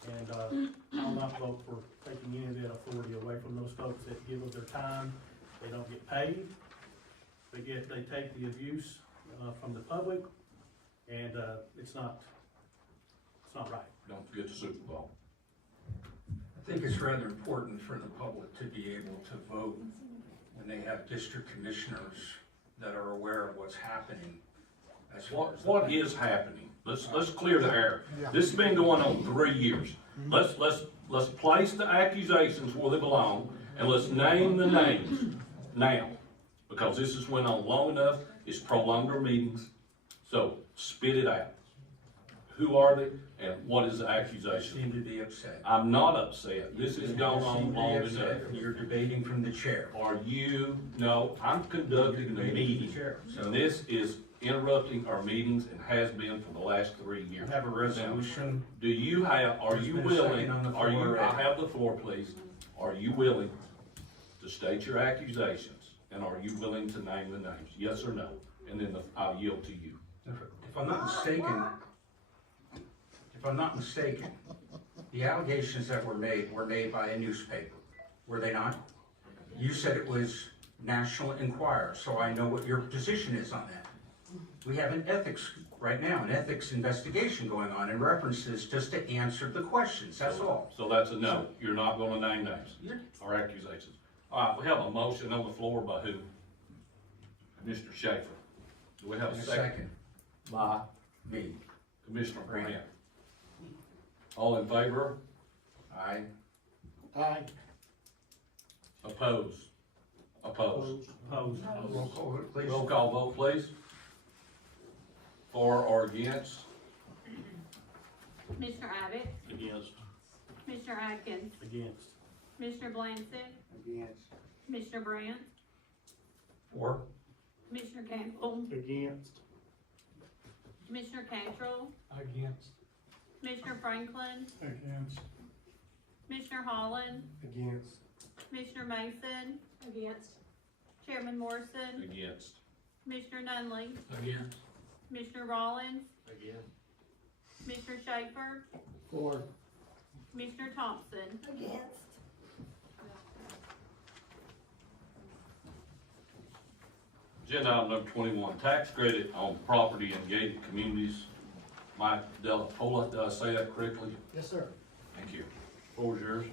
And I'll not vote for taking any of that authority away from those folks that give of their time. They don't get paid. They take the abuse from the public, and it's not right. Don't forget the Super Bowl. I think it's rather important for the public to be able to vote when they have district commissioners that are aware of what's happening. As far as What is happening? Let's clear the air. This has been going on 3 years. Let's place the accusations where they belong, and let's name the names now. Because this has went on long enough, it's prolonged our meetings, so spit it out. Who are they, and what is the you accusation? seem to be upset. I'm not upset, this has gone You seem on to be long upset. enough. You're debating from the chair. No, I'm conducting the meeting, Chair. and this is interrupting our meetings and has been for the last 3 You years. have a resolution. Are you There's been a willing, second on the are you, floor I already. have the floor, please. Are you willing to state your accusations, and are you willing to name the names? Yes or no? And then I'll yield to you. If I'm not mistaken, the allegations that were made by a newspaper, were they not? You said it was National Enquirer, so I know what your position is on that. We have an ethics, right now, an ethics investigation going on in references just to answer the questions, that's all. So that's a no, you're not gonna name names or accusations. All right, we have a motion on the floor by who? Commissioner Schaefer. Do we have And a a second? second, By me, Commissioner Grant. Grant. All in favor? aye. Aye. Opposed? Opposed. Opposed? Roll call, vote, please. Roll call vote, please. For or against? Commissioner Abbott, Against. Commissioner Atkins, Against. Commissioner Blansett, Against. Commissioner Brand, Four, Commissioner Campbell, Against. Commissioner Cantrell, Against. Commissioner Franklin, Against. Commissioner Holland, Against. Commissioner Mason. Against. Chairman Morrison, Against. Commissioner Nunley, Against. Commissioner Rollins, Again. Commissioner Schaefer, For. Commissioner Thompson. Against. Agenda item number 21, tax credit on property in gated communities. Mike Della Pola, did I say that correctly? Yes, sir. Thank you. Floor is yours.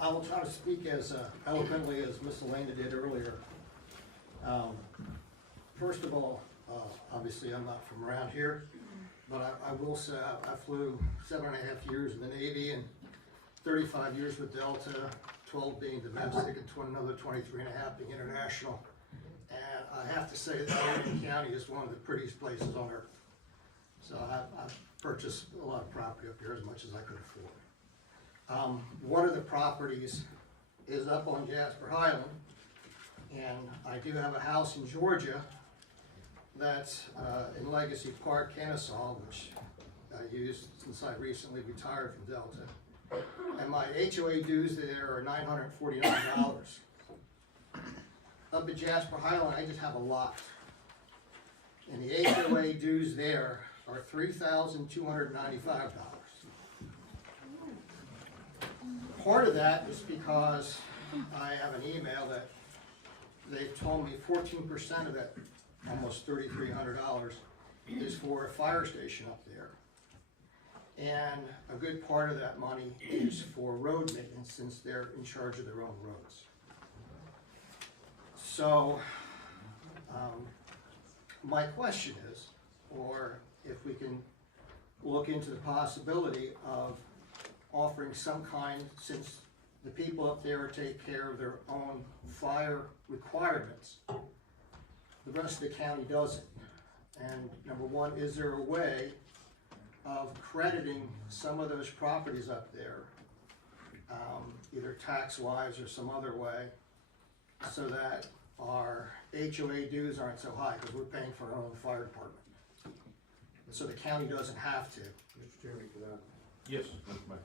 I will try to speak as eloquently as Ms. Elena did earlier. First of all, obviously I'm not from around here, but I will say I flew 7.5 years in the Navy and 35 years with Delta, 12 being domestic and another 23.5 being international. And I have to say that Marion County is one of the prettiest places on earth. So I've purchased a lot of property up here, as much as I could afford. One of the properties is up on Jasper Highland. And I do have a house in Georgia that's in Legacy Park, Kennesaw, which I used since I recently retired from Delta. And my HOA dues there are $949. Up at Jasper Highland, I just have a lot. And the HOA dues there are $3,295. Part of that is because I have an email that they've told me 14% of that, almost $3,300, is for a fire station up there. And a good part of that money is for road maintenance, since they're in charge of their own roads. So, my question is, or if we can look into the possibility of offering some kind, since the people up there take care of their own fire requirements, the rest of the county doesn't. And number one, is there a way of crediting some of those properties up there, either tax-wise or some other way, so that our HOA dues aren't so high, because we're paying for our own fire department. So the county doesn't have to. Mr. Chairman, could I? Yes, Mr. Mayor.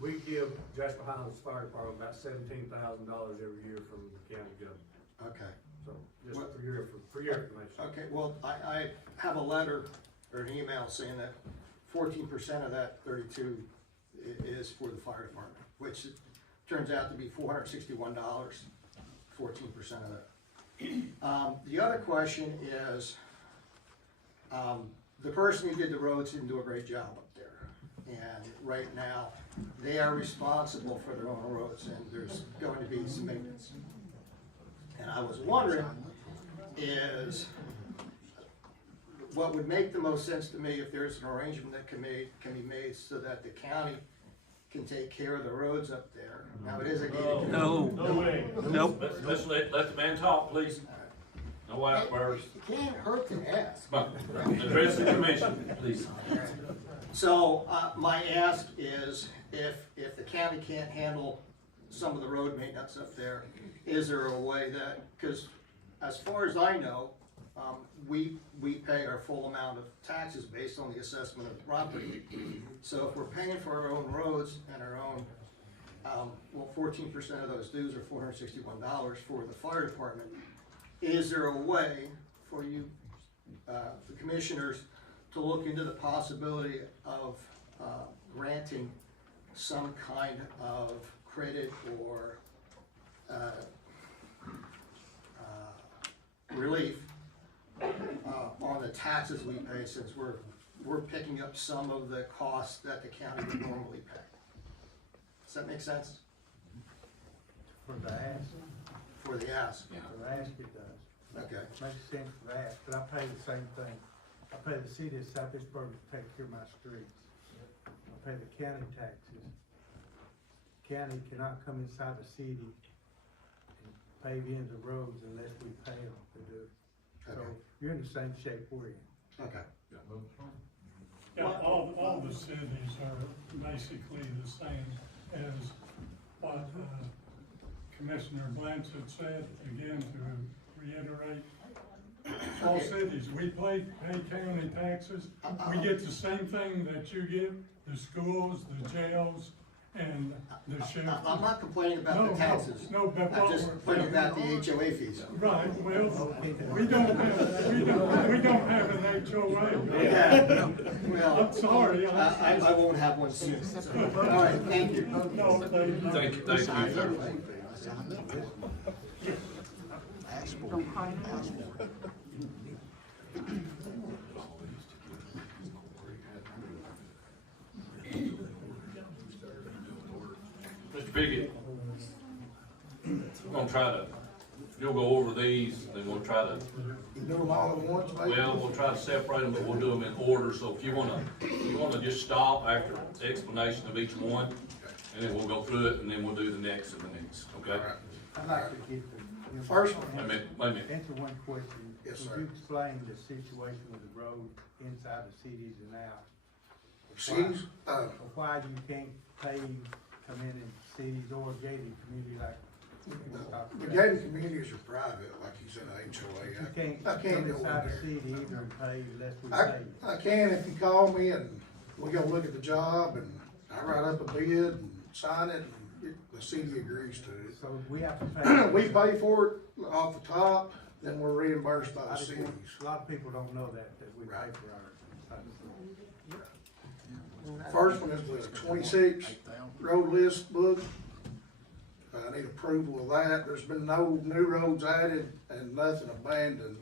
We give Jasper Highlands Fire Department about $17,000 every year from the county government. Okay. So, just for your information. Okay, well, I have a letter or an email saying that 14% of that 32 is for the fire department, which turns out to be $461, 14% of that. The other question is, the person who did the roads didn't do a great job up there. And right now, they are responsible for their own roads, and there's going to be some maintenance. And I was wondering, is what would make the most sense to me if there's an arrangement that can be made so that the county can take care of the roads up there. Now, it is a gated. No way. Nope. Let's let the man talk, please. No outbursts. It can't hurt to ask. Address the commission, please. So, my ask is, if the county can't handle some of the road maintenance up there, is there a way that, because as far as I know, we pay our full amount of taxes based on the assessment of the property. So if we're paying for our own roads and our own, 14% of those dues are $461 for the fire department. Is there a way for you, the commissioners, to look into the possibility of granting some kind of credit or relief on the taxes we pay, since we're picking up some of the costs that the county would normally pay? Does that make sense? For the ask, For the ask? for the ask it does. Okay. Makes sense for that, but I pay the same thing. I pay the city of South Pittsburgh to take care of my streets. I pay the county taxes. County cannot come inside the city and pave in the roads unless we pay them to do it. So Okay. you're in the same shape we're in. Okay. Yeah, all the cities are basically the same as what Commissioner Blanchard said, again, to reiterate. All cities, we pay county taxes, we get the same thing that you get, the schools, the jails, and the sheriff. I'm not complaining about the taxes. No, but I'm just complaining about the HOA fees. Right, well, we don't have an HOA. Yeah. Well, I'm sorry. I won't have one soon. All right, thank you. No, Thank you, sir. Mr. Pickett, we're gonna try to, you'll go over these, then we'll try to, we'll try to separate them, but we'll do them in order, so if you wanna just stop after the explanation of each one, and then we'll go through it, and then we'll do the next and the next, okay? I'd like to get the First Wait a minute. answer one question. Yes, sir. Would you explain the situation with the road inside the cities and out? Cities, Or why you can't pave come in cities or gated community like. The gated communities are private, like you said, HOA. You can't I can't come go in inside the there. city either and pay unless we pay you. I can if you call me and we go look at the job and I write up a bid and sign it and the city agrees to it. So we have to pay. We pay for it off the top, then we're reimbursed by I the just cities. want- A lot of people don't know that we pay Right. for our. First one is the 26 road list book. I need approval of that. There's been no new roads added and nothing abandoned.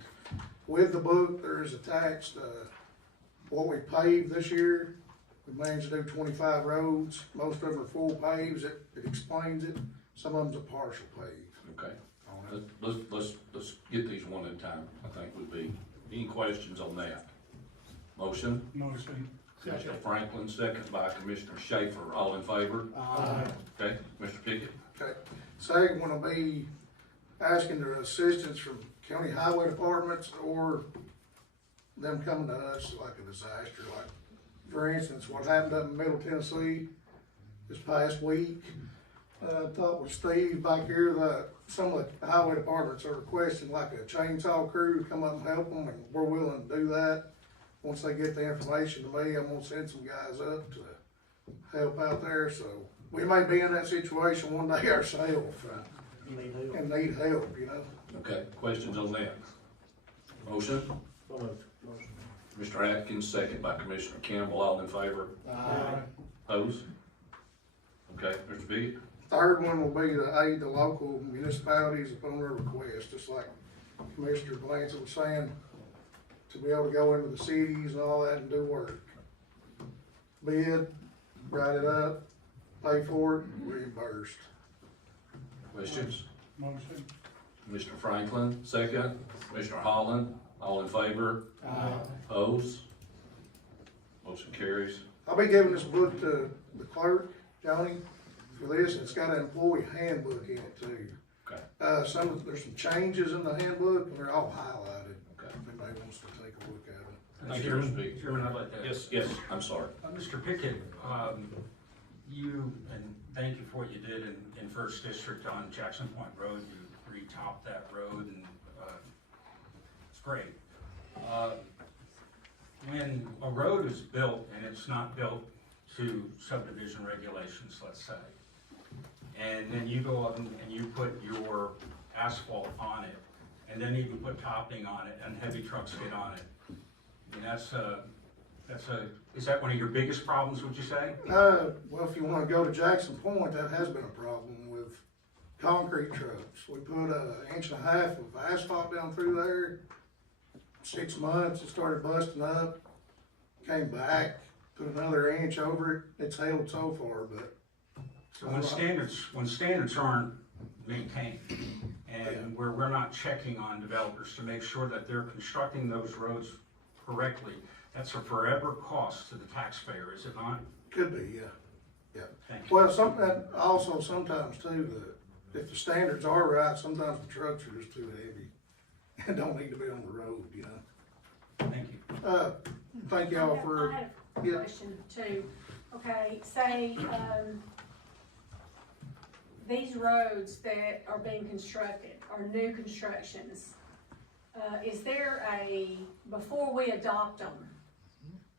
With the book, there is attached, what we paved this year. We managed to do 25 roads. Most of them are full paves. It explains it. Some of them's a partial pave. Okay, let's get these one at a time, I think would be. Any questions on that? Motion? Motion. Commissioner Franklin, second by Commissioner Schaefer, all in favor? Aye. Okay, Mr. Pickett? Okay. Second one will be asking for assistance from county highway departments or them coming to us like a disaster, like, for instance, what happened up in Middle Tennessee this past week. Talked with Steve back here, some of the highway departments are requesting like a chainsaw crew to come up and help them, and we're willing to do that. Once they get the information to me, I'm gonna send some guys up to help out there, so we may be in that situation one day ourselves, and need help, you know? Okay, questions on that? Motion? Mr. Atkins, second by Commissioner Campbell, all in favor? Aye. Opposed? Okay, Mr. Pickett? Third one will be to aid the local municipalities upon their request, just like Commissioner Blanchard was saying, to be able to go into the cities and all that and do work. Bid, write it up, pay for it, reimbursed. Questions? Motion. Commissioner Franklin, second. Commissioner Holland, all in favor? Aye. Opposed? Motion carries. I'll be giving this book to the clerk, Johnny, for this. It's got an employee handbook in it too. Okay. There's some changes in the handbook and they're all highlighted. Okay. If anybody wants to take a look at them. Thank you, Mr. Pickett. Chairman, I'd like to. Yes, I'm sorry. Mr. Pickett, you, and thank you for what you did in First District on Jackson Point Road. You re-topped that road and, it's great. When a road is built and it's not built to subdivision regulations, let's say, and then you go up and you put your asphalt on it, and then even put topping on it, and heavy trucks get on it, I mean, is that one of your biggest problems, would you say? Well, if you wanna go to Jackson Point, that has been a problem with concrete trucks. We put an inch and a half of asphalt down through there. 6 months, it started busting up, came back, put another inch over it. It's held so far, but. So when standards aren't maintained, and where we're not checking on developers to make sure that they're constructing those roads correctly, that's a forever cost to the taxpayer, is it not? Could be, yeah. Thank you. Well, also sometimes too, if the standards are right, sometimes the trucks are just too heavy and don't need to be on the road, you know? Thank you. Thank y'all for, I have a yeah. question too. Okay, say, these roads that are being constructed are new constructions. Is there before we adopt them,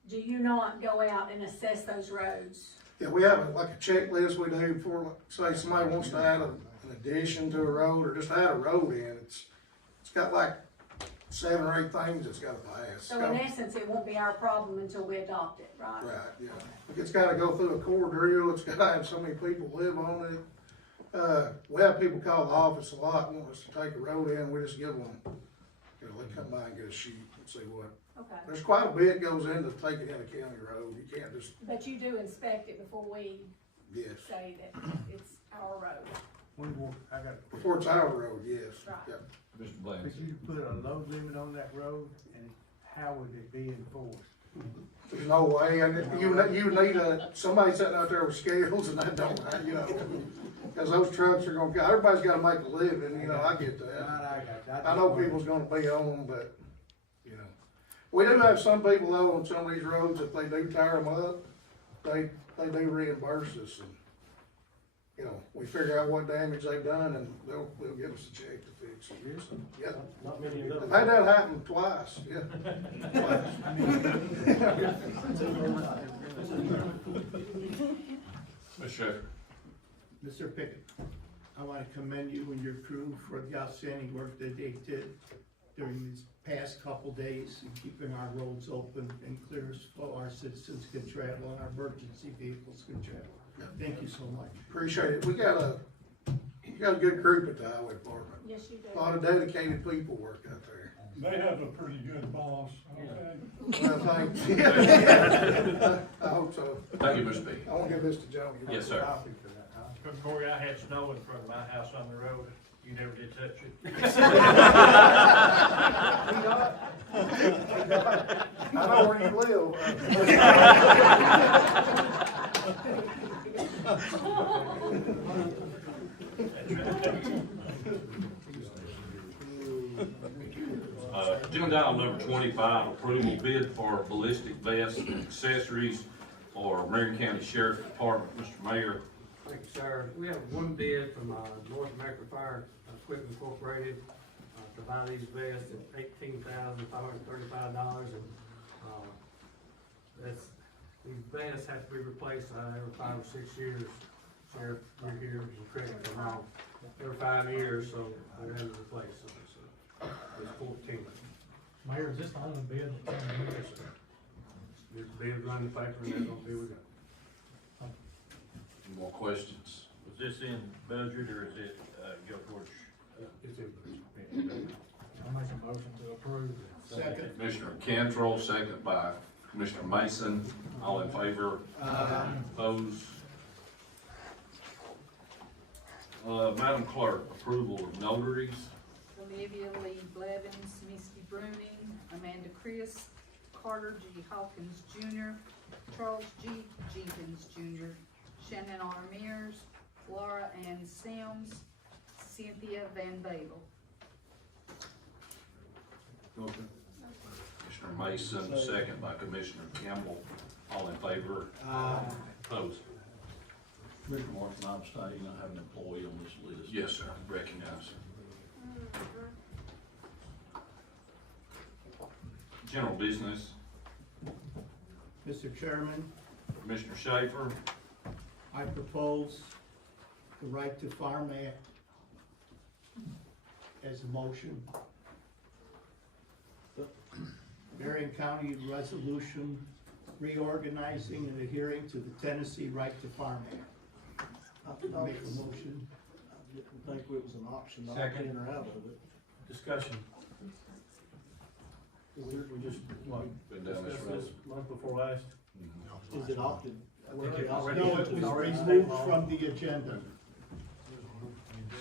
do you not go out and assess those roads? Yeah, we have like a checklist we do for, like, say somebody wants to add an addition to a road or just add a road in. It's got like 7 or 8 things it's gotta pass. So in essence, it won't be our problem until we adopt it, right? Right, yeah. It's gotta go through a core drill, it's gotta have so many people live on it. We have people call the office a lot, want us to take a road in, we just give them, you know, they come by and get a sheet and see what. Okay. There's quite a bit goes into taking in a county road, you can't just, But you do inspect it before we yes. say that it's our road. Before it's our road, yes. Right. Yeah. Mr. Blanchard. Could you put a load limit on that road, and how would it be enforced? There's no way, and you need somebody sitting out there with scales and that don't, you know, cause those trucks are gonna, everybody's gotta make a living, you know, I get that. I know people's gonna be on them, but, you know. We do have some people though on some of these roads, if they do tear them up, they do reimburse us and you know, we figure out what damage they've done and they'll give us a check to fix it. Yeah. Not many of those. I've had that happen twice, yeah. Twice. Mr. Sheffer. Mr. Pickett, I want to commend you and your crew for the outstanding work that they did during these past couple days in keeping our roads open and clear so our citizens can travel and our emergency vehicles can travel. Thank you so much. Appreciate it. We got a good group at the highway department. Yes, you do. A lot of dedicated people work out there. They have a pretty good boss, okay? Well, thanks. I hope so. Thank you, Mr. B. I want to give this to Joe. Yes, sir. Corey, I had snow in front of my house on the road. You never did touch it. I know where you live. Agenda item number 25, approval bid for ballistic vests and accessories for Marion County Sheriff's Department. Mr. Mayor. Thank you, sir. We have one bid from North American Fire Equipment Incorporated to buy these vests at $18,535, and these vests have to be replaced every 5 or 6 years. Sheriff, you're here, you correct me if I'm wrong, every 5 years, so we're having to replace them. So it's 14. Mayor, is this the only bid that's on here? This bid running the paper, and that's what we got. Any more questions? Was this in budget or is it, go towards? It's in. I'll make a motion to approve. Second. Commissioner Cantrell, second by Commissioner Mason. All in favor? Opposed? Madam Clerk, approval of notaries. Olivia Lee Blevins, Misty Bruning, Amanda Chris, Carter G. Hawkins Jr., Charles G. Jenkins Jr., Shannon R. Mears, Laura Ann Sims, Cynthia Van Babel. Commissioner Mason, second by Commissioner Campbell. All in favor? Opposed? Commissioner Martin, I'm stating I have an employee on this list. Yes, sir. Recognize. General business. Mr. Chairman, Commissioner Schaefer. I propose the Right to Farm Act as a motion. Marion County Resolution reorganizing and adhering to the Tennessee Right to Farm Act. Make a motion. I didn't think it was an option, not Second. in or out of it. Discussion. We just, what, Been down this discussed road. this month before last? Is it opted? I think it already No, is. it It's already was state removed law. from the agenda.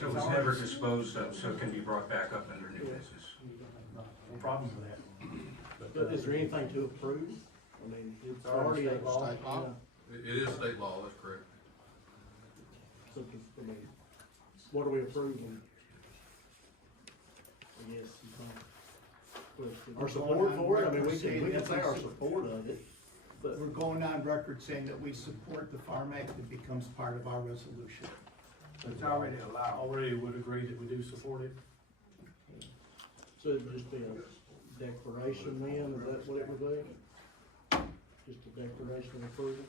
So it was never disposed of, so it can be brought back up under new business. No problem with that. But is there anything to approve? I mean, it's already state law. state law. It is state law, that's correct. So, I mean, what are we approving? I guess you can't. Our support for it, I mean, we can say our support of it, but We're going on record saying that we support the Farm Act that becomes part of our resolution. It's already allowed. Already would agree that we do support it. so it'd just be a declaration then, is that what it would be? Just a declaration of approval?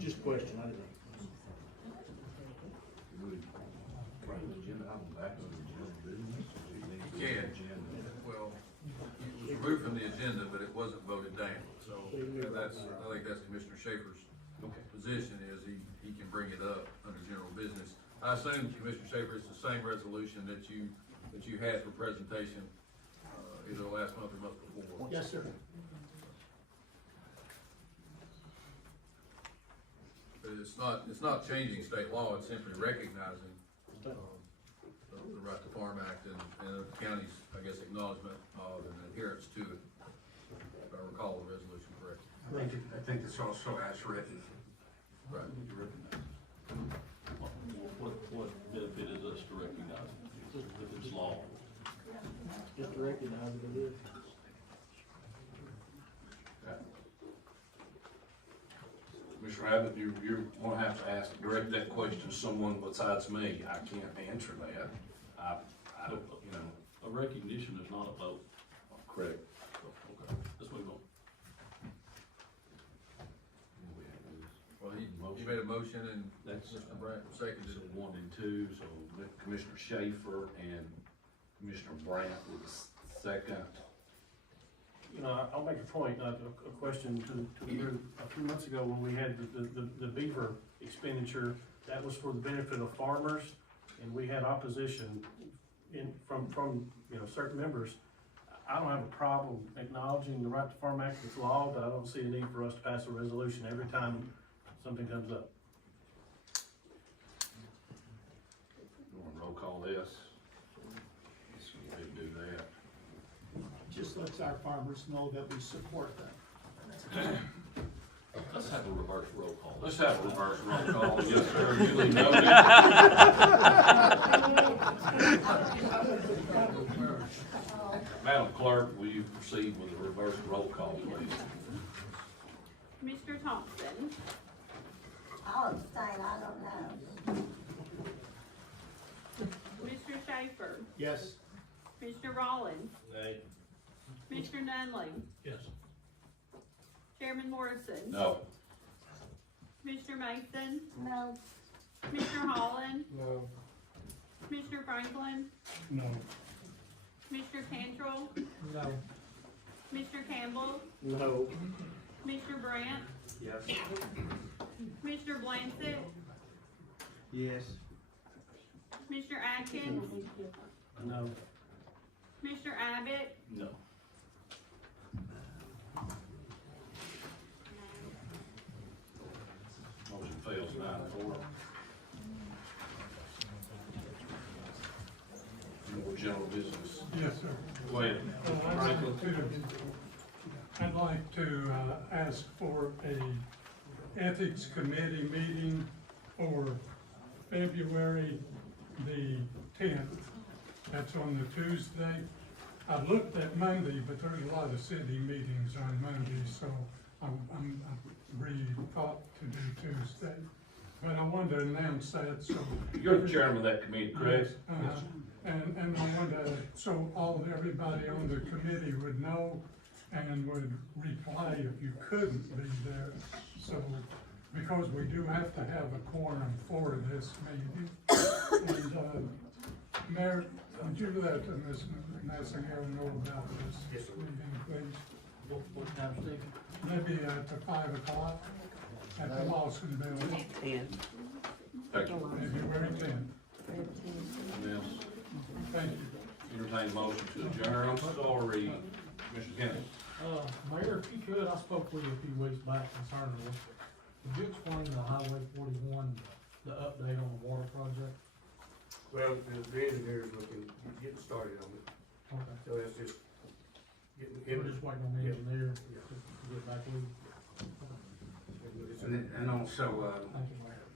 Just question, I didn't know. You can, well, it was removed from the agenda, but it wasn't voted down, so that's, I think that's Commissioner Schaefer's position is he can bring it up under general business. I assume, Commissioner Schaefer, it's the same resolution that you had for presentation, either last month or month before. Yes, sir. But it's not changing state law, it's simply recognizing, the Right to Farm Act and the county's, I guess, acknowledgement of and adherence to it, if I recall the resolution correctly. I think it's also as written. Right. What benefit is us to recognize it if it's law? Just to recognize it is. Commissioner Rabbit, you're gonna have to direct that question to someone besides me. I can't answer that. I don't, you know. A recognition is not a vote. Correct. Okay, let's move on. Well, you made a motion and That's Mr. Brandt seconded it. 1 and 2, so Commissioner Schaefer and Commissioner Brandt was second. You know, I'll make a point, a question to the group. A few months ago, when we had the beaver expenditure, that was for the benefit of farmers, and we had opposition from you know, certain members. I don't have a problem acknowledging the Right to Farm Act as law, but I don't see a need for us to pass a resolution every time something comes up. You wanna roll call this? Let's go ahead and do that. Just lets our farmers know that we support them. Let's have a reverse roll call. Let's have a reverse roll call. Yes, sir, duly noted. Madam Clerk, will you proceed with a reverse roll call, please? Commissioner Thompson, I'll abstain, I don't know. Commissioner Schaefer, Yes. Commissioner Rollins, Nay. Commissioner Nunley, Yes. Chairman Morrison, No. Commissioner Mason, No. Commissioner Holland, No. Commissioner Franklin, No. Commissioner Cantrell, No. Commissioner Campbell, No. Commissioner Brandt, Yes. Commissioner Blansett, Yes. Commissioner Atkins, No. Commissioner Abbott, No. Motion fails 9-4. More general business. Yes, sir. Go ahead. I'd like to ask for a ethics committee meeting for February the 10th. That's on the Tuesday. I looked at Monday, but there's a lot of city meetings on Monday, so I'm really thought to do Tuesday. But I wanted to announce that, so. You're the chairman of that committee, correct? Yes, and I wanted to, so everybody on the committee would know and would reply if you couldn't be there. So, because we do have to have a quorum for this meeting. And, Mayor, would you let Ms. Massingale know about this meeting, please? What time, Steve? Maybe at 5 o'clock at the Lawson Building, 10. Thank you. February 10th. Yes. Thank you. Entertain motion to adjourn. I'm sorry, Mr. Kennedy. Mayor, if you could, I spoke with you a few weeks back concerning this. Could you explain the Highway 41, the update on the water project? Well, the engineer's getting started on it, Okay. so that's just getting. We're just waiting on the engineer to get back with you. And also, Thank you, Mayor.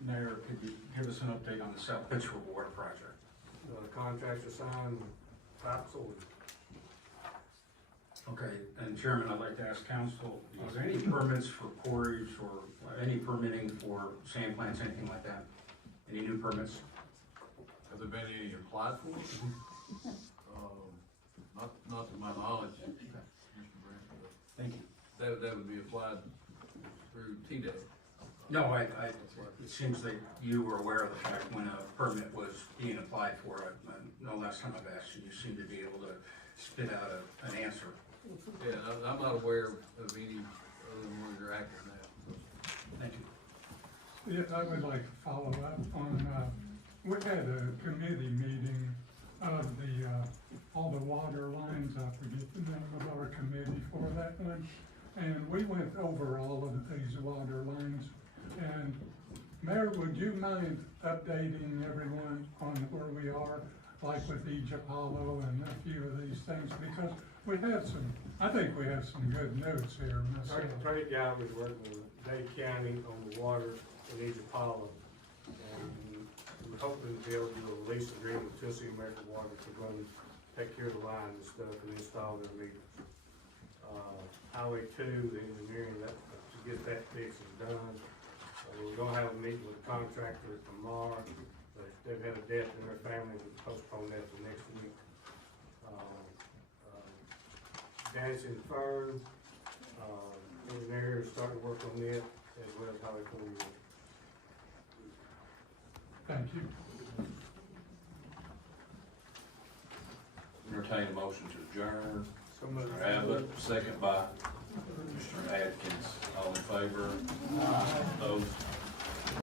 Mayor, could you give us an update on the South Pittsburgh water project? The contracts are signed, pipes ordered. Okay, and Chairman, I'd like to ask council, is there any permits for quarries or any permitting for sand plants, anything like that? Any new permits? Have there been any applied for? Not to my knowledge, Mr. Brandt, but Thank you. that would be applied through TDEC. No, it seems that you were aware of the fact when a permit was being applied for. No last time I've asked you, you seem to be able to spit out an answer. Yeah, I'm not aware of any other than ones that are active now. Thank you. Yes, I would like to follow up on, we had a committee meeting of all the water lines, I forget the name of our committee for that one. And we went over all of these water lines. And Mayor, would you mind updating everyone on where we are, like with Egypt Hollow and a few of these things? Because we have I think we have some good notes here. Trade guy was working with Dade County on the water in Egypt Hollow. And we're hoping to be able to do a lease agreement with Tennessee American Water to run, take care of the line and stuff and install their meters. Highway 2, the engineering, to get that fix is done. We're gonna have a meeting with the contractor tomorrow, but they've had a death in their family, we postponed that to next week. Dancing Fern, engineer is starting to work on it, as well as Highway 41. Thank you. Entertain a motion to adjourn. So moved. Mr. Abbott, second by Mr. Atkins. All in favor? Opposed?